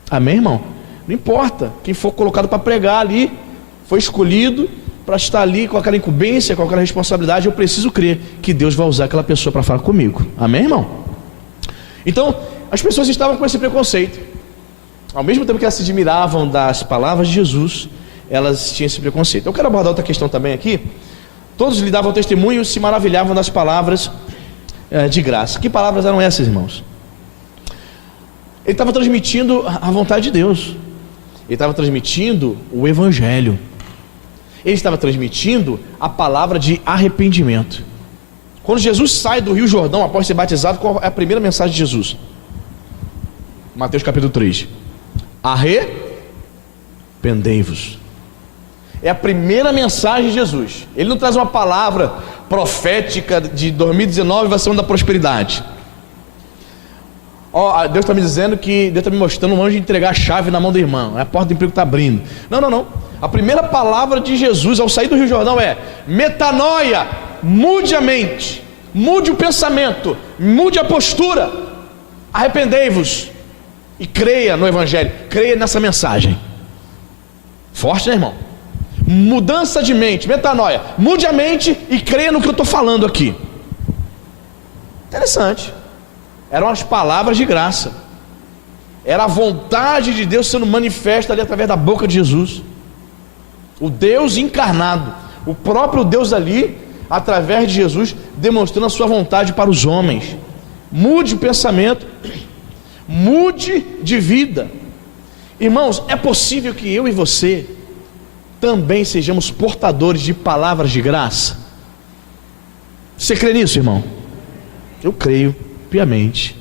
Amém, irmão? Não importa, quem for colocado para pregar ali, foi escolhido para estar ali com aquela incumbência, com aquela responsabilidade. Eu preciso crer que Deus vai usar aquela pessoa para falar comigo. Amém, irmão? Então, as pessoas estavam com esse preconceito. Ao mesmo tempo que elas se admiravam das palavras de Jesus, elas tinham esse preconceito. Eu quero abordar outra questão também aqui. Todos lhe davam testemunho e se maravilhavam das palavras de graça. Que palavras eram essas, irmãos? Ele estava transmitindo a vontade de Deus. Ele estava transmitindo o Evangelho. Ele estava transmitindo a palavra de arrependimento. Quando Jesus sai do Rio Jordão após ser batizado, qual é a primeira mensagem de Jesus? Mateus capítulo 3: arrependei-vos. É a primeira mensagem de Jesus. Ele não traz uma palavra profética de 2019 vai ser um da prosperidade. Deus está me dizendo que Deus está me mostrando um anjo entregar a chave na mão do irmão, a porta do emprego está abrindo. Não. A primeira palavra de Jesus ao sair do Rio Jordão é metanoia. Mude a mente, mude o pensamento, mude a postura, arrependei-vos e creia no Evangelho, creia nessa mensagem. Forte, né, irmão? Mudança de mente, metanoia. Mude a mente e creia no que eu estou falando aqui. Interessante. Eram as palavras de graça. Era a vontade de Deus sendo manifesta ali através da boca de Jesus. O Deus encarnado, o próprio Deus ali, através de Jesus, demonstrando a sua vontade para os homens. Mude o pensamento, mude de vida. Irmãos, é possível que eu e você também sejamos portadores de palavras de graça? Você crê nisso, irmão? Eu creio piamente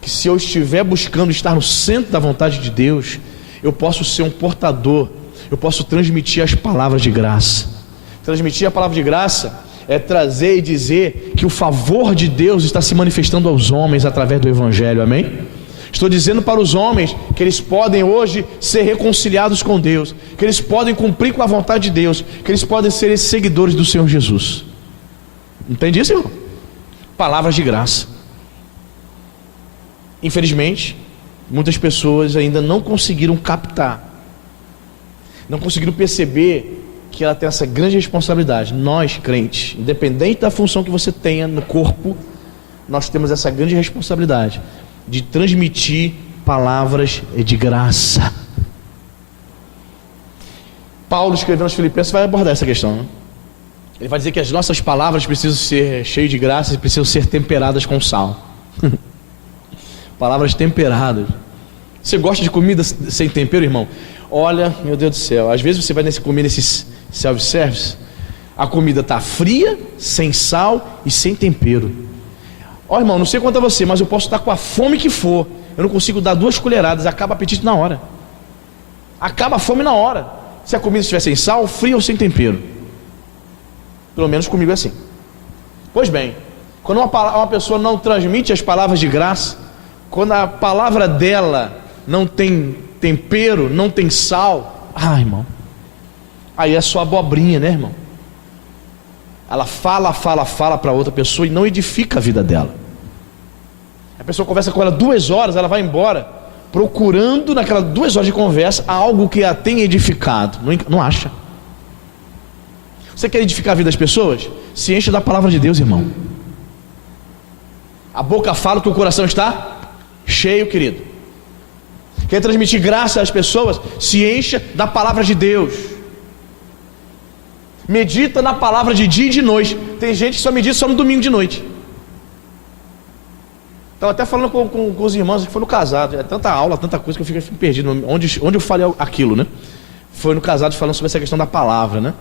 que se eu estiver buscando estar no centro da vontade de Deus, eu posso ser um portador, eu posso transmitir as palavras de graça. Transmitir a palavra de graça é trazer e dizer que o favor de Deus está se manifestando aos homens através do Evangelho, amém? Estou dizendo para os homens que eles podem hoje ser reconciliados com Deus, que eles podem cumprir com a vontade de Deus, que eles podem ser esses seguidores do Senhor Jesus. Entende isso, irmão? Palavras de graça. Infelizmente, muitas pessoas ainda não conseguiram captar, não conseguiram perceber que ela tem essa grande responsabilidade. Nós, crentes, independente da função que você tenha no corpo, nós temos essa grande responsabilidade de transmitir palavras de graça. Paulo, escrevendo aos Filipenses, vai abordar essa questão, né? Ele vai dizer que as nossas palavras precisam ser cheias de graça e precisam ser temperadas com sal. Palavras temperadas. Você gosta de comida sem tempero, irmão? Olha, meu Deus do céu, às vezes você vai comer nesses self-service, a comida está fria, sem sal e sem tempero. Ó, irmão, não sei quanto a você, mas eu posso estar com a fome que for, eu não consigo dar 2 colheradas, acaba o apetite na hora. Acaba a fome na hora. Se a comida estiver sem sal, fria ou sem tempero. Pelo menos comigo é assim. Pois bem, quando uma pessoa não transmite as palavras de graça, quando a palavra dela não tem tempero, não tem sal, irmão, aí é só abobrinha, né, irmão? Ela fala para outra pessoa e não edifica a vida dela. A pessoa conversa com ela 2 horas, ela vai embora procurando naquelas 2 horas de conversa algo que a tenha edificado. Não acha. Você quer edificar a vida das pessoas? Se enche da palavra de Deus, irmão. A boca fala que o coração está cheio, querido. Quer transmitir graça às pessoas? Se encha da palavra de Deus. Medita na palavra de dia e de noite. Tem gente que só medita só no domingo de noite. Estava até falando com os irmãos, que foi no casado. É tanta aula, tanta coisa que eu fico perdido. Onde eu falei aquilo, né? Foi no casado falando sobre essa questão da palavra, né?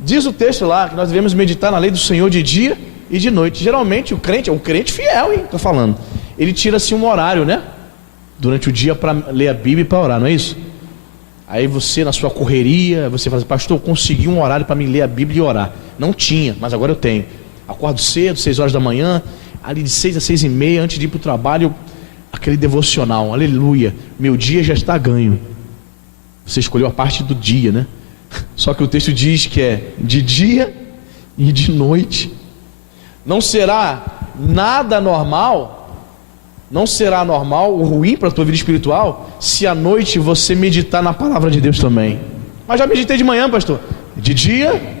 Diz o texto lá que nós devemos meditar na lei do Senhor de dia e de noite. Geralmente o crente é um crente fiel, hein? Estou falando. Ele tira assim um horário, né? Durante o dia para ler a Bíblia e para orar, não é isso? Aí você, na sua correria, você fala assim: pastor, eu consegui um horário para me ler a Bíblia e orar. Não tinha, mas agora eu tenho. Acordo cedo, 6 horas da manhã, ali de 6 a 6:30, antes de ir para o trabalho, aquele devocional, aleluia, meu dia já está ganho. Você escolheu a parte do dia, né? Só que o texto diz que é de dia e de noite. Não será nada normal, não será normal ou ruim para a tua vida espiritual se à noite você meditar na palavra de Deus também. Mas já meditei de manhã, pastor. De dia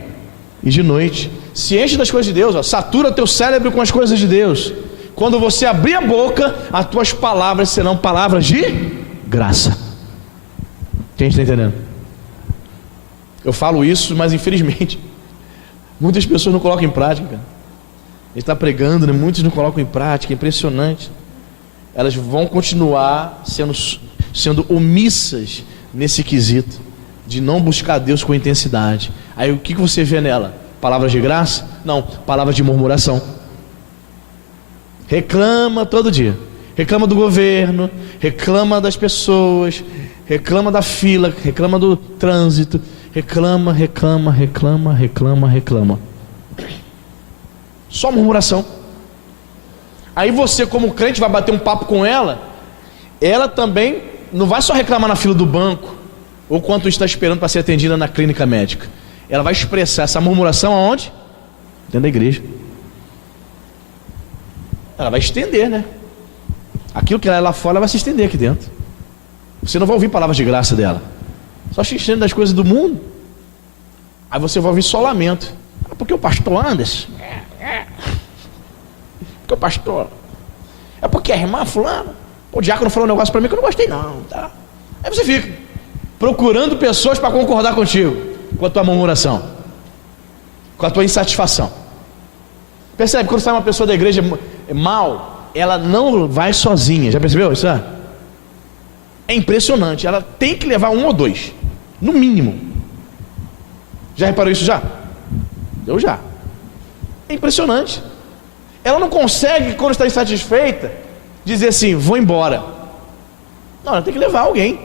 e de noite. Se enche das coisas de Deus, satura teu cérebro com as coisas de Deus. Quando você abrir a boca, as tuas palavras serão palavras de graça. Quem está entendendo? Eu falo isso, mas infelizmente muitas pessoas não colocam em prática, cara. A gente está pregando, né? Muitos não colocam em prática, é impressionante. Elas vão continuar sendo omissas nesse quesito de não buscar Deus com intensidade. Aí o que você vê nela? Palavras de graça? Não, palavras de murmuração. Reclama todo dia. Reclama do governo, reclama das pessoas, reclama da fila, reclama do trânsito, reclama. Só murmuração. Aí você, como crente, vai bater um papo com ela. Ela também não vai só reclamar na fila do banco ou quanto está esperando para ser atendida na clínica médica. Ela vai expressar essa murmuração aonde? Dentro da igreja. Ela vai estender, né? Aquilo que ela é lá fora, ela vai se estender aqui dentro. Você não vai ouvir palavras de graça dela. Só se enchendo das coisas do mundo. Aí você vai ouvir só lamento. Porque o pastor Anderson? Porque o pastor? É porque a irmã fulana? O diácono falou um negócio para mim que eu não gostei não, tá? Aí você fica procurando pessoas para concordar contigo, com a tua murmuração, com a tua insatisfação. Percebe? Quando sai uma pessoa da igreja mal, ela não vai sozinha. Já percebeu isso? É impressionante. Ela tem que levar um ou dois, no mínimo. Já reparou isso já? Eu já. É impressionante. Ela não consegue, quando está insatisfeita, dizer assim, vou embora. Não, ela tem que levar alguém.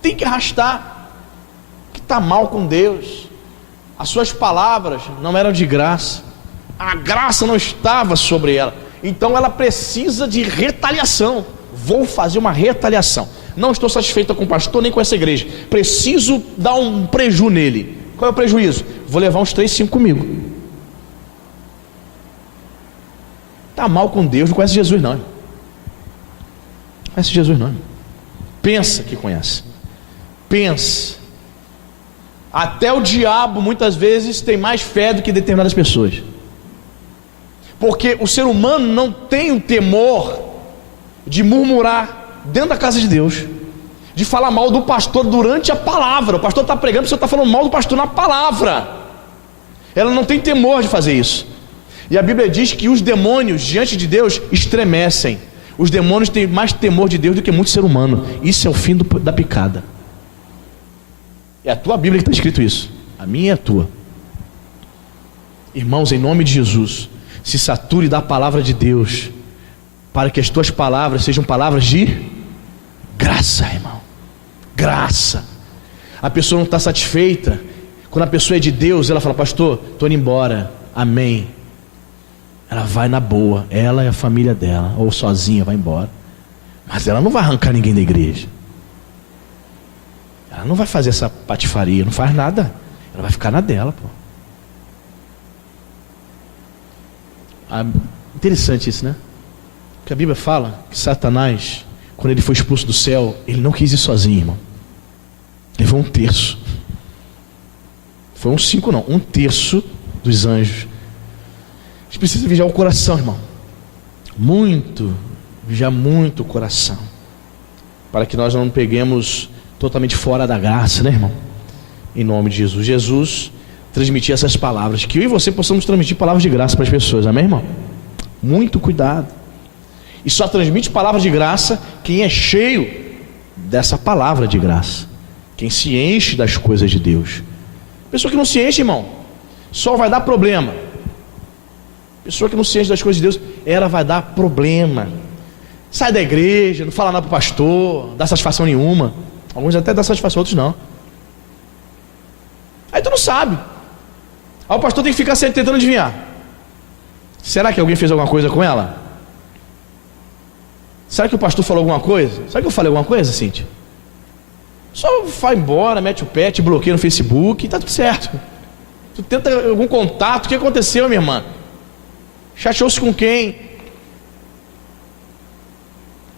Tem que arrastar. Que está mal com Deus. As suas palavras não eram de graça. A graça não estava sobre ela. Então ela precisa de retaliação. Vou fazer uma retaliação. Não estou satisfeita com o pastor nem com essa igreja. Preciso dar um preju nele. Qual é o prejuízo? Vou levar uns 3, 5 comigo. Está mal com Deus, não conhece Jesus não. Não conhece Jesus não. Pensa que conhece. Pensa. Até o diabo muitas vezes tem mais fé do que determinadas pessoas. Porque o ser humano não tem o temor de murmurar dentro da casa de Deus, de falar mal do pastor durante a palavra. O pastor está pregando, você está falando mal do pastor na palavra. Ela não tem temor de fazer isso. E a Bíblia diz que os demônios diante de Deus estremecem. Os demônios têm mais temor de Deus do que muito ser humano. Isso é o fim da picada. É a tua Bíblia que está escrito isso. A minha é a tua. Irmãos, em nome de Jesus, se sature da palavra de Deus, para que as tuas palavras sejam palavras de graça, irmão. Graça. A pessoa não está satisfeita. Quando a pessoa é de Deus, ela fala, pastor, estou indo embora, amém. Ela vai na boa, ela e a família dela, ou sozinha vai embora. Mas ela não vai arrancar ninguém da igreja. Ela não vai fazer essa patifaria, não faz nada. Ela vai ficar na dela, pô. Interessante isso, né? Porque a Bíblia fala que Satanás, quando ele foi expulso do céu, ele não quis ir sozinho, irmão. Levou 1/3. Foi 1/5 não, 1/3 dos anjos. A gente precisa vigiar o coração, irmão. Vigiar muito o coração, para que nós não peguemos totalmente fora da graça, né, irmão? Em nome de Jesus. Jesus transmitir essas palavras, que eu e você possamos transmitir palavras de graça para as pessoas, amém, irmão? Muito cuidado. E só transmite palavras de graça quem é cheio dessa palavra de graça, quem se enche das coisas de Deus. Pessoa que não se enche, irmão, só vai dar problema. Pessoa que não se enche das coisas de Deus, ela vai dar problema. Sai da igreja, não fala nada para o pastor, dá satisfação nenhuma. Alguns até dá satisfação, outros não. Aí tu não sabe. Aí o pastor tem que ficar sempre tentando adivinhar. Será que alguém fez alguma coisa com ela? Será que o pastor falou alguma coisa? Será que eu falei alguma coisa, Cíntia? Só vai embora, mete o pé, te bloqueia no Facebook e tá tudo certo. Tu tenta algum contato. O que aconteceu, minha irmã? Chateou-se com quem?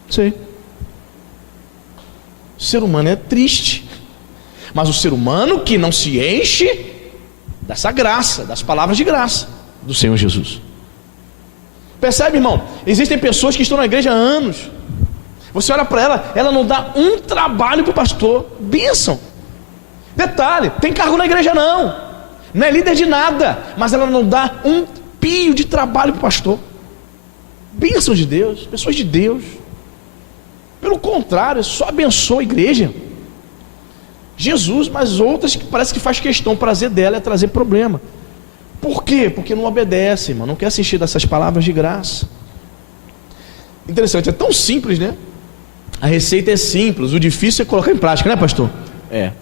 Não sei. O ser humano é triste. Mas o ser humano que não se enche dessa graça, das palavras de graça do Senhor Jesus. Percebe, irmão? Existem pessoas que estão na igreja há anos. Você olha para ela, ela não dá um trabalho para o pastor. Bênção. Detalhe, tem cargo na igreja não é líder de nada, mas ela não dá um pio de trabalho para o pastor. Bênção de Deus, pessoas de Deus. Pelo contrário, só abençoa a igreja. Jesus, mas outras que parece que faz questão, o prazer dela é trazer problema. Por quê? Porque não obedece, irmão, não quer assistir dessas palavras de graça. Interessante, é tão simples, né? A receita é simples, o difícil é colocar em prática, né, pastor? É.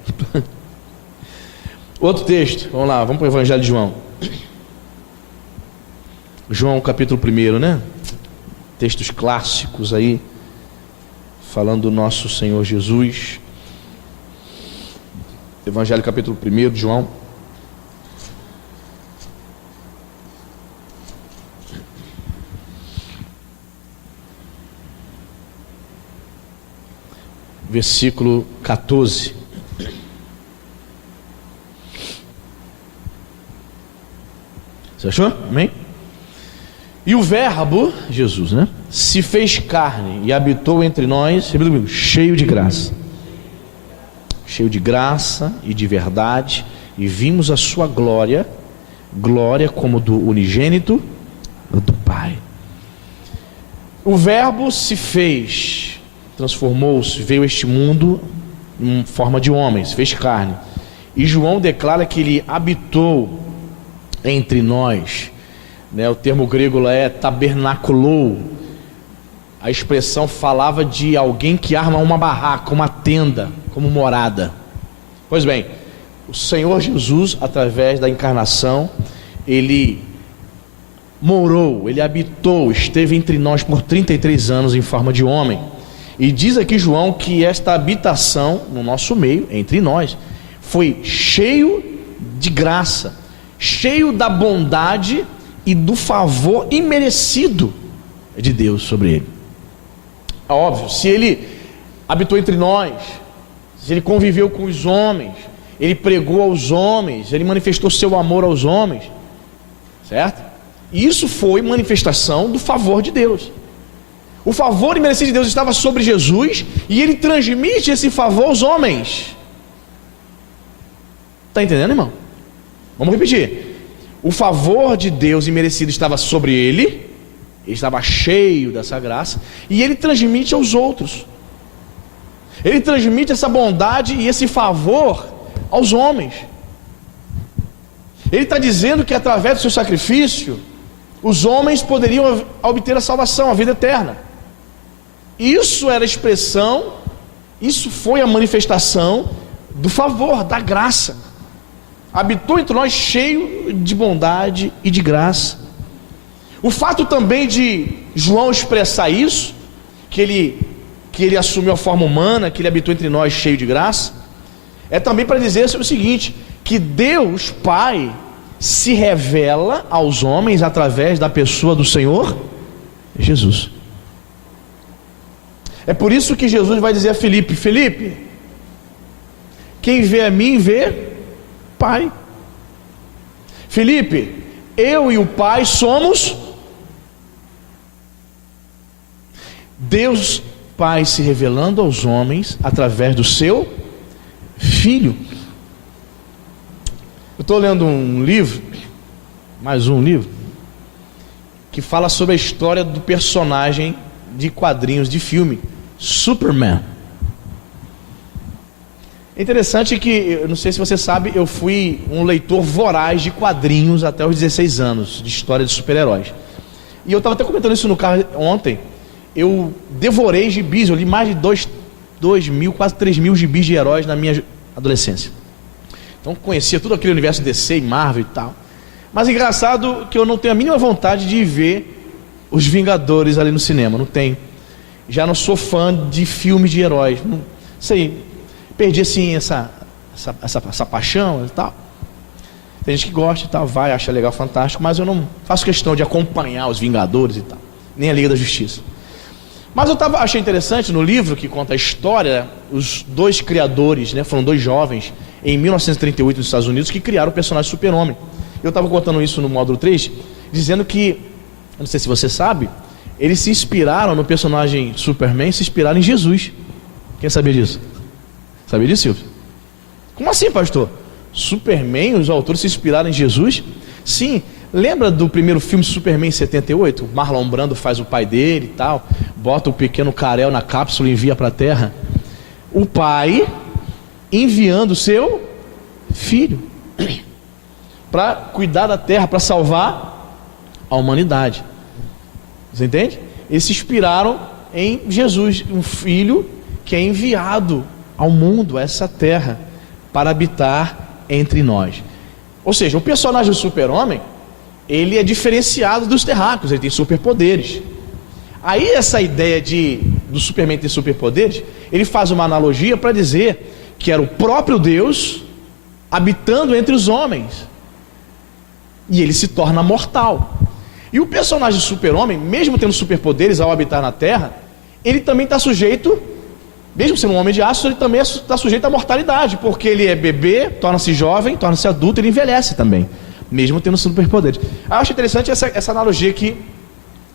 Outro texto, vamos lá, vamos para o Evangelho de João. João capítulo 1, né? Textos clássicos aí, falando do nosso Senhor Jesus. Evangelho capítulo 1 de João. Versículo 14. Você achou? Amém? E o verbo, Jesus, né? Se fez carne e habitou entre nós, cheio de graça. Cheio de graça e de verdade. E vimos a sua glória, glória como do unigênito do Pai. O verbo se fez, transformou-se, veio a este mundo em forma de homem, se fez carne. E João declara que ele habitou entre nós, né? O termo grego lá é tabernaculou. A expressão falava de alguém que arma uma barraca, uma tenda, como morada. Pois bem, o Senhor Jesus, através da encarnação, ele morou, ele habitou, esteve entre nós por 33 anos em forma de homem. E diz aqui João que esta habitação no nosso meio, entre nós, foi cheio de graça, cheio da bondade e do favor imerecido de Deus sobre ele. É óbvio, se ele habitou entre nós, se ele conviveu com os homens, ele pregou aos homens, ele manifestou seu amor aos homens, certo? Isso foi manifestação do favor de Deus. O favor imerecido de Deus estava sobre Jesus e ele transmite esse favor aos homens. Está entendendo, irmão? Vamos repetir. O favor de Deus imerecido estava sobre ele estava cheio dessa graça, e ele transmite aos outros. Ele transmite essa bondade e esse favor aos homens. Ele está dizendo que através do seu sacrifício, os homens poderiam obter a salvação, a vida eterna. Isso era a expressão, isso foi a manifestação do favor, da graça. Habitou entre nós cheio de bondade e de graça. O fato também de João expressar isso, que ele assumiu a forma humana, que ele habitou entre nós cheio de graça, é também para dizer o seguinte, que Deus Pai se revela aos homens através da pessoa do Senhor Jesus. É por isso que Jesus vai dizer a Filipe: Filipe, quem vê a mim vê Pai. Filipe, eu e o Pai somos Deus Pai se revelando aos homens através do seu Filho. Eu estou lendo um livro, mais um livro, que fala sobre a história do personagem de quadrinhos de filme, Superman. É interessante que, eu não sei se você sabe, eu fui um leitor voraz de quadrinhos até os 16 anos, de história de super-heróis. E eu estava até comentando isso no carro ontem. Eu devorei gibis, eu li mais de 2.000, quase 3.000 gibis de heróis na minha adolescência. Então conhecia todo aquele universo DC e Marvel e tal. Mas engraçado que eu não tenho a mínima vontade de ver os Vingadores ali no cinema, não tenho. Já não sou fã de filmes de heróis, não sei, perdi assim essa paixão e tal. Tem gente que gosta e tal, vai, acha legal, fantástico, mas eu não faço questão de acompanhar os Vingadores e tal, nem a Liga da Justiça. Mas eu achei interessante no livro que conta a história, os dois criadores, né, foram dois jovens em 1938 nos Estados Unidos que criaram o personagem Super-Homem. Eu estava contando isso no módulo 3, dizendo que, eu não sei se você sabe, eles se inspiraram no personagem Superman, se inspiraram em Jesus. Quem sabia disso? Sabia disso, Silvio? Como assim, pastor? Superman, os autores se inspiraram em Jesus? Sim. Lembra do primeiro filme Superman em 78? O Marlon Brando faz o pai dele e tal, bota o pequeno Kal-El na cápsula e envia para a Terra. O pai enviando o seu filho para cuidar da Terra, para salvar a humanidade. Você entende? eles se inspiraram em Jesus, um filho que é enviado ao mundo, a essa terra, para habitar entre nós. Ou seja, o personagem do super-homem, ele é diferenciado dos terráqueos, ele tem superpoderes. Aí essa ideia do Superman ter superpoderes, ele faz uma analogia para dizer que era o próprio Deus habitando entre os homens, e ele se torna mortal. E o personagem super-homem, mesmo tendo superpoderes ao habitar na terra, ele também está sujeito, mesmo sendo um homem de aço, ele também está sujeito à mortalidade, porque ele é bebê, torna-se jovem, torna-se adulto, ele envelhece também, mesmo tendo superpoderes. Eu acho interessante essa analogia que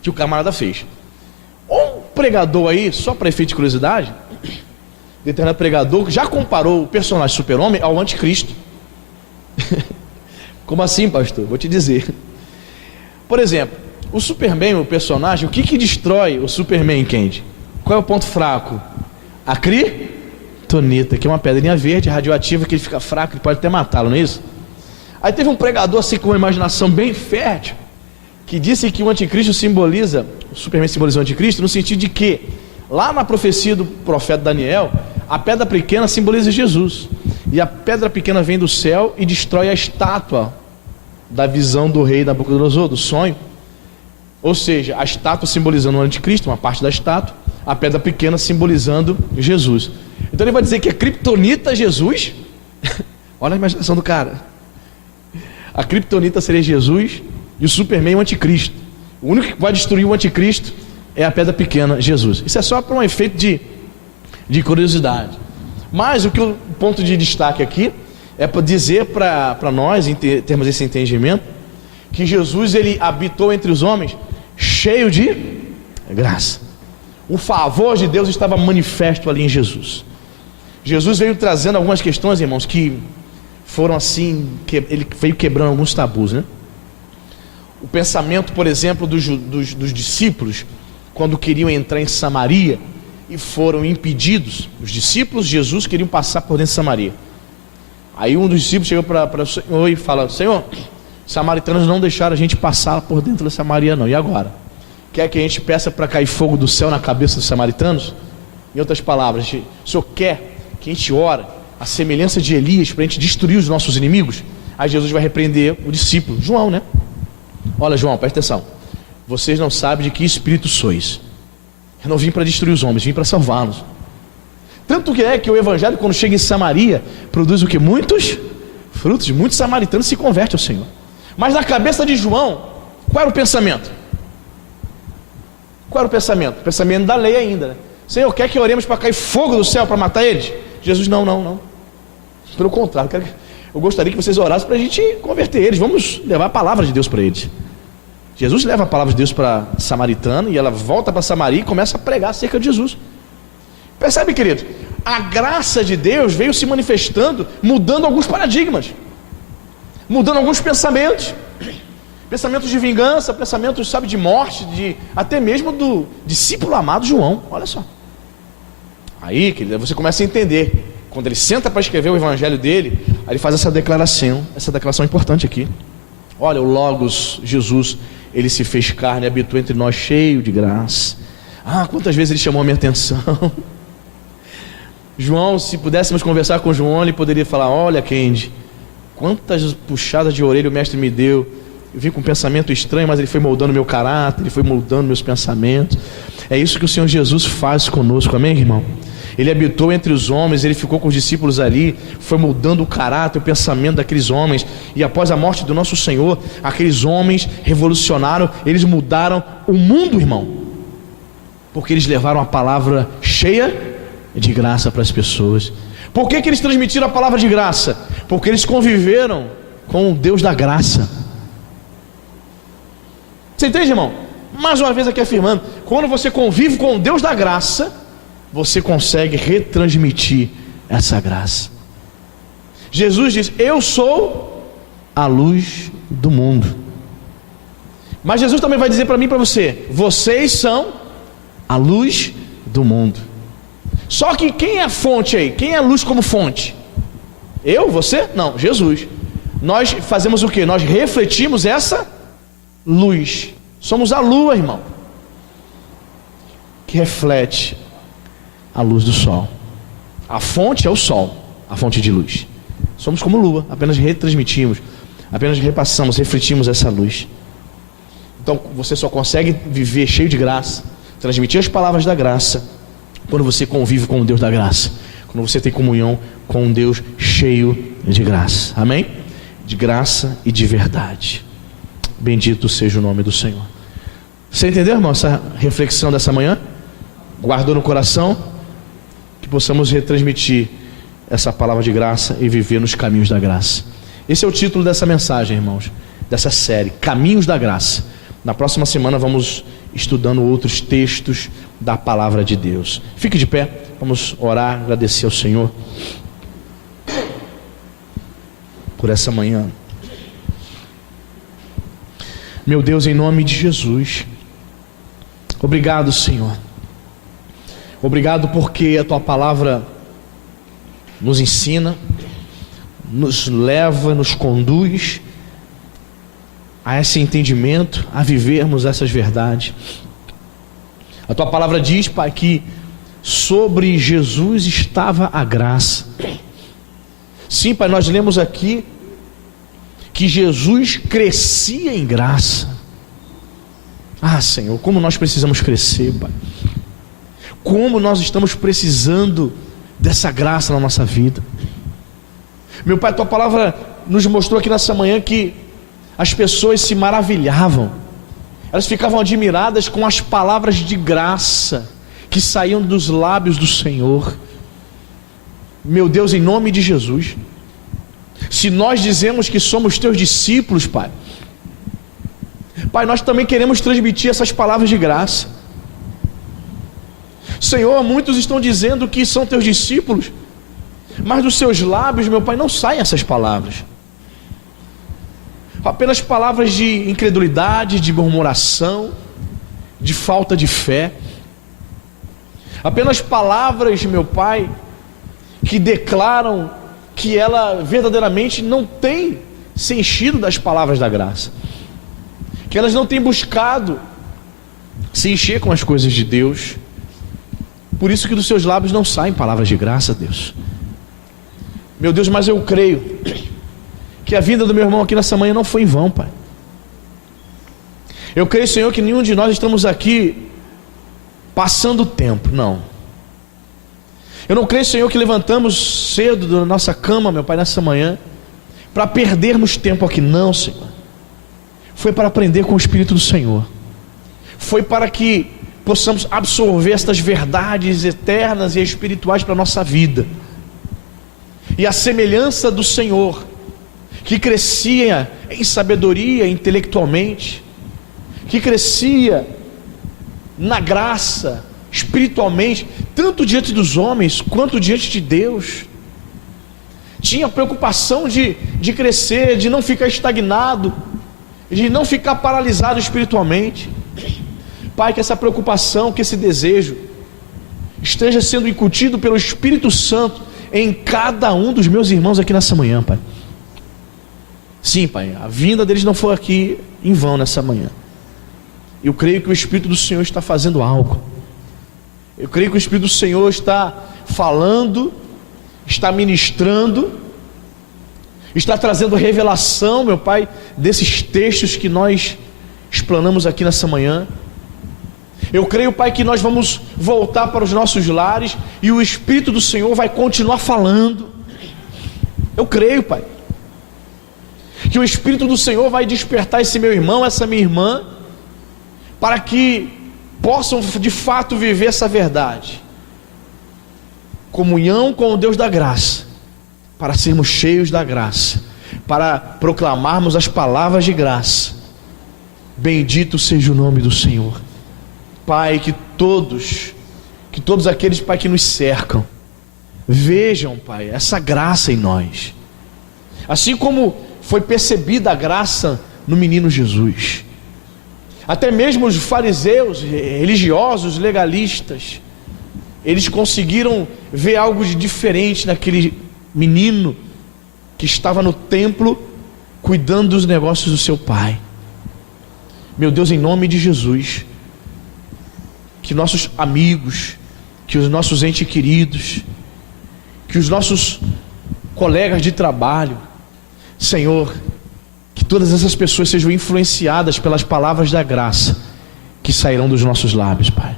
o camarada fez. Um pregador aí, só para efeito de curiosidade, determinado pregador já comparou o personagem super-homem ao anticristo. Como assim, pastor? Vou te dizer. Por exemplo, o Superman, o personagem, o que destrói o Superman, Kendi? Qual é o ponto fraco? A criptonita, que é uma pedrinha verde radioativa que ele fica fraco, ele pode até matá-lo, não é isso? Aí teve um pregador assim com uma imaginação bem fértil, que disse que o anticristo simboliza, o Superman simboliza o anticristo, no sentido de que, lá na profecia do profeta Daniel, a pedra pequena simboliza Jesus, e a pedra pequena vem do céu e destrói a estátua da visão do rei Nabucodonosor, do sonho. Ou seja, a estátua simbolizando o anticristo, uma parte da estátua, a pedra pequena simbolizando Jesus. Então ele vai dizer que a criptonita é Jesus. Olha a imaginação do cara. A criptonita seria Jesus e o Superman é o anticristo. O único que vai destruir o anticristo é a pedra pequena, Jesus. Isso é só para um efeito de curiosidade. Mas o ponto de destaque aqui é para dizer para nós, em termos desse entendimento, que Jesus ele habitou entre os homens cheio de graça. O favor de Deus estava manifesto ali em Jesus. Jesus veio trazendo algumas questões, irmãos, que foram assim, ele veio quebrando alguns tabus, né? O pensamento, por exemplo, dos discípulos, quando queriam entrar em Samaria e foram impedidos. Os discípulos de Jesus queriam passar por dentro de Samaria. Aí um dos discípulos chegou para o Senhor e fala: Senhor, os samaritanos não deixaram a gente passar por dentro da Samaria não, e agora? Quer que a gente peça para cair fogo do céu na cabeça dos samaritanos? Em outras palavras, o Senhor quer que a gente ore a semelhança de Elias para a gente destruir os nossos inimigos? Aí Jesus vai repreender o discípulo, João, né? Olha, João, presta atenção, vocês não sabem de que espírito sois. Eu não vim para destruir os homens, vim para salvá-los. Tanto que é que o evangelho, quando chega em Samaria, produz o que? Muitos frutos, muitos samaritanos se convertem ao Senhor. Mas na cabeça de João, qual era o pensamento? Qual era o pensamento? O pensamento da lei ainda, né? Senhor, quer que oremos para cair fogo do céu para matar eles? Jesus, não. Pelo contrário, eu gostaria que vocês orassem para a gente converter eles. Vamos levar a palavra de Deus para eles. Jesus leva a palavra de Deus para a samaritana e ela volta para Samaria e começa a pregar acerca de Jesus. Percebe, querido? A graça de Deus veio se manifestando, mudando alguns paradigmas, mudando alguns pensamentos de vingança, pensamentos, sabe, de morte, até mesmo do discípulo amado João. Olha só. Aí, querido, você começa a entender. Quando ele senta para escrever o evangelho dele, aí ele faz essa declaração importante aqui. Olha, o Logos, Jesus, ele se fez carne, habitou entre nós cheio de graça. Quantas vezes ele chamou a minha atenção. João, se pudéssemos conversar com João, ele poderia falar: olha, Kendi, quantas puxadas de orelha o mestre me deu. Eu vim com um pensamento estranho, mas ele foi moldando meu caráter, ele foi moldando meus pensamentos. É isso que o Senhor Jesus faz conosco, amém, irmão? Ele habitou entre os homens, ele ficou com os discípulos ali, foi mudando o caráter, o pensamento daqueles homens. E após a morte do nosso Senhor, aqueles homens revolucionaram, eles mudaram o mundo, irmão, porque eles levaram a palavra cheia de graça para as pessoas. Por que eles transmitiram a palavra de graça? Porque eles conviveram com o Deus da graça. Você entende, irmão? Mais uma vez aqui afirmando, quando você convive com o Deus da graça, você consegue retransmitir essa graça. Jesus diz: eu sou a luz do mundo. Mas Jesus também vai dizer para mim e para você: vocês são a luz do mundo. Só que quem é a fonte aí? Quem é a luz como fonte? Eu? Você? Não, Jesus. Nós fazemos o que? Nós refletimos essa luz. Somos a lua, irmão. que reflete a luz do sol. A fonte é o sol, a fonte de luz. Somos como lua, apenas retransmitimos, apenas repassamos, refletimos essa luz. Então você só consegue viver cheio de graça, transmitir as palavras da graça, quando você convive com o Deus da graça, quando você tem comunhão com um Deus cheio de graça. Amém? De graça e de verdade. Bendito seja o nome do Senhor. Você entendeu, irmão, essa reflexão dessa manhã? Guardou no coração? Que possamos retransmitir essa palavra de graça e viver nos caminhos da graça. Esse é o título dessa mensagem, irmãos, dessa série, Caminhos da Graça. Na próxima semana vamos estudando outros textos da palavra de Deus. Fique de pé, vamos orar, agradecer ao Senhor por essa manhã. Meu Deus, em nome de Jesus, obrigado, Senhor. Obrigado porque a Tua palavra nos ensina, nos leva, nos conduz a esse entendimento, a vivermos essas verdades. A Tua palavra diz, Pai, que sobre Jesus estava a graça. Sim, Pai, nós lemos aqui que Jesus crescia em graça. Ah, Senhor, como nós precisamos crescer, Pai. Como nós estamos precisando dessa graça na nossa vida. Meu Pai, a Tua palavra nos mostrou aqui nessa manhã que as pessoas se maravilhavam, elas ficavam admiradas com as palavras de graça que saíam dos lábios do Senhor. Meu Deus, em nome de Jesus, se nós dizemos que somos Teus discípulos, Pai, nós também queremos transmitir essas palavras de graça. Senhor, muitos estão dizendo que são Teus discípulos, mas dos seus lábios, meu Pai, não saem essas palavras. Apenas palavras de incredulidade, de murmuração, de falta de fé. Apenas palavras, meu Pai, que declaram que ela verdadeiramente não tem se enchido das palavras da graça, que elas não têm buscado se encher com as coisas de Deus. Por isso que dos seus lábios não saem palavras de graça, Deus. Meu Deus, mas eu creio que a vinda do meu irmão aqui nessa manhã não foi em vão, Pai. Eu creio, Senhor, que nenhum de nós estamos aqui passando o tempo, não. Eu não creio, Senhor, que levantamos cedo da nossa cama, meu Pai, nessa manhã, para perdermos tempo aqui, não, Senhor. Foi para aprender com o Espírito do Senhor. Foi para que possamos absorver estas verdades eternas e espirituais para a nossa vida. E a semelhança do Senhor, que crescia em sabedoria intelectualmente, que crescia na graça espiritualmente, tanto diante dos homens quanto diante de Deus, tinha preocupação de crescer, de não ficar estagnado, de não ficar paralisado espiritualmente. Pai, que essa preocupação, que esse desejo esteja sendo incutido pelo Espírito Santo em cada um dos meus irmãos aqui nessa manhã, Pai. Sim, Pai, a vinda deles não foi aqui em vão nessa manhã. Eu creio que o Espírito do Senhor está fazendo algo. Eu creio que o Espírito do Senhor está falando, está ministrando, está trazendo revelação, meu Pai, desses textos que nós explanamos aqui nessa manhã. Eu creio, Pai, que nós vamos voltar para os nossos lares e o Espírito do Senhor vai continuar falando. Eu creio, Pai, que o Espírito do Senhor vai despertar esse meu irmão, essa minha irmã, para que possam de fato viver essa verdade. Comunhão com o Deus da graça, para sermos cheios da graça, para proclamarmos as palavras de graça. Bendito seja o nome do Senhor. Pai, que todos aqueles, Pai, que nos cercam, vejam, Pai, essa graça em nós, assim como foi percebida a graça no menino Jesus. Até mesmo os fariseus, religiosos, legalistas, eles conseguiram ver algo de diferente naquele menino que estava no templo cuidando dos negócios do seu pai. Meu Deus, em nome de Jesus, que nossos amigos, que os nossos entes queridos, que os nossos colegas de trabalho, Senhor, que todas essas pessoas sejam influenciadas pelas palavras da graça que sairão dos nossos lábios, Pai,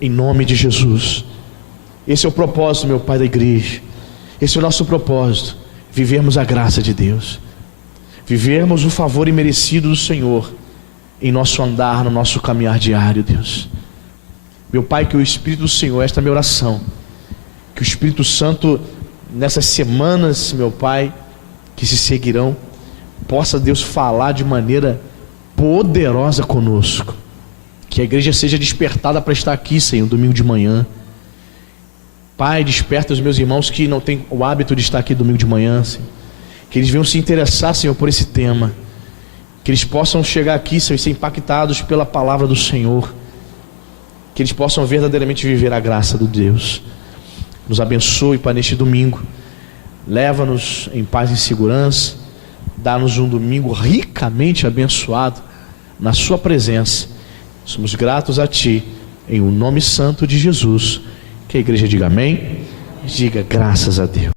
em nome de Jesus. Esse é o propósito, meu Pai, da igreja. Esse é o nosso propósito, vivermos a graça de Deus, vivermos o favor imerecido do Senhor em nosso andar, no nosso caminhar diário, Deus. Meu Pai, que o Espírito do Senhor, esta é a minha oração, que o Espírito Santo, nessas semanas, meu Pai, que se seguirão, possa, Deus, falar de maneira poderosa conosco, que a igreja seja despertada para estar aqui, Senhor, domingo de manhã. Pai, desperta os meus irmãos que não têm o hábito de estar aqui domingo de manhã, Senhor, que eles venham se interessar, Senhor, por esse tema, que eles possam chegar aqui, Senhor, e ser impactados pela palavra do Senhor, que eles possam verdadeiramente viver a graça do Deus. Nos abençoe, Pai, neste domingo, leva-nos em paz e segurança, dá-nos um domingo ricamente abençoado na sua presença. Somos gratos a Ti, em o nome santo de Jesus. Que a igreja diga amém, diga graças a Deus.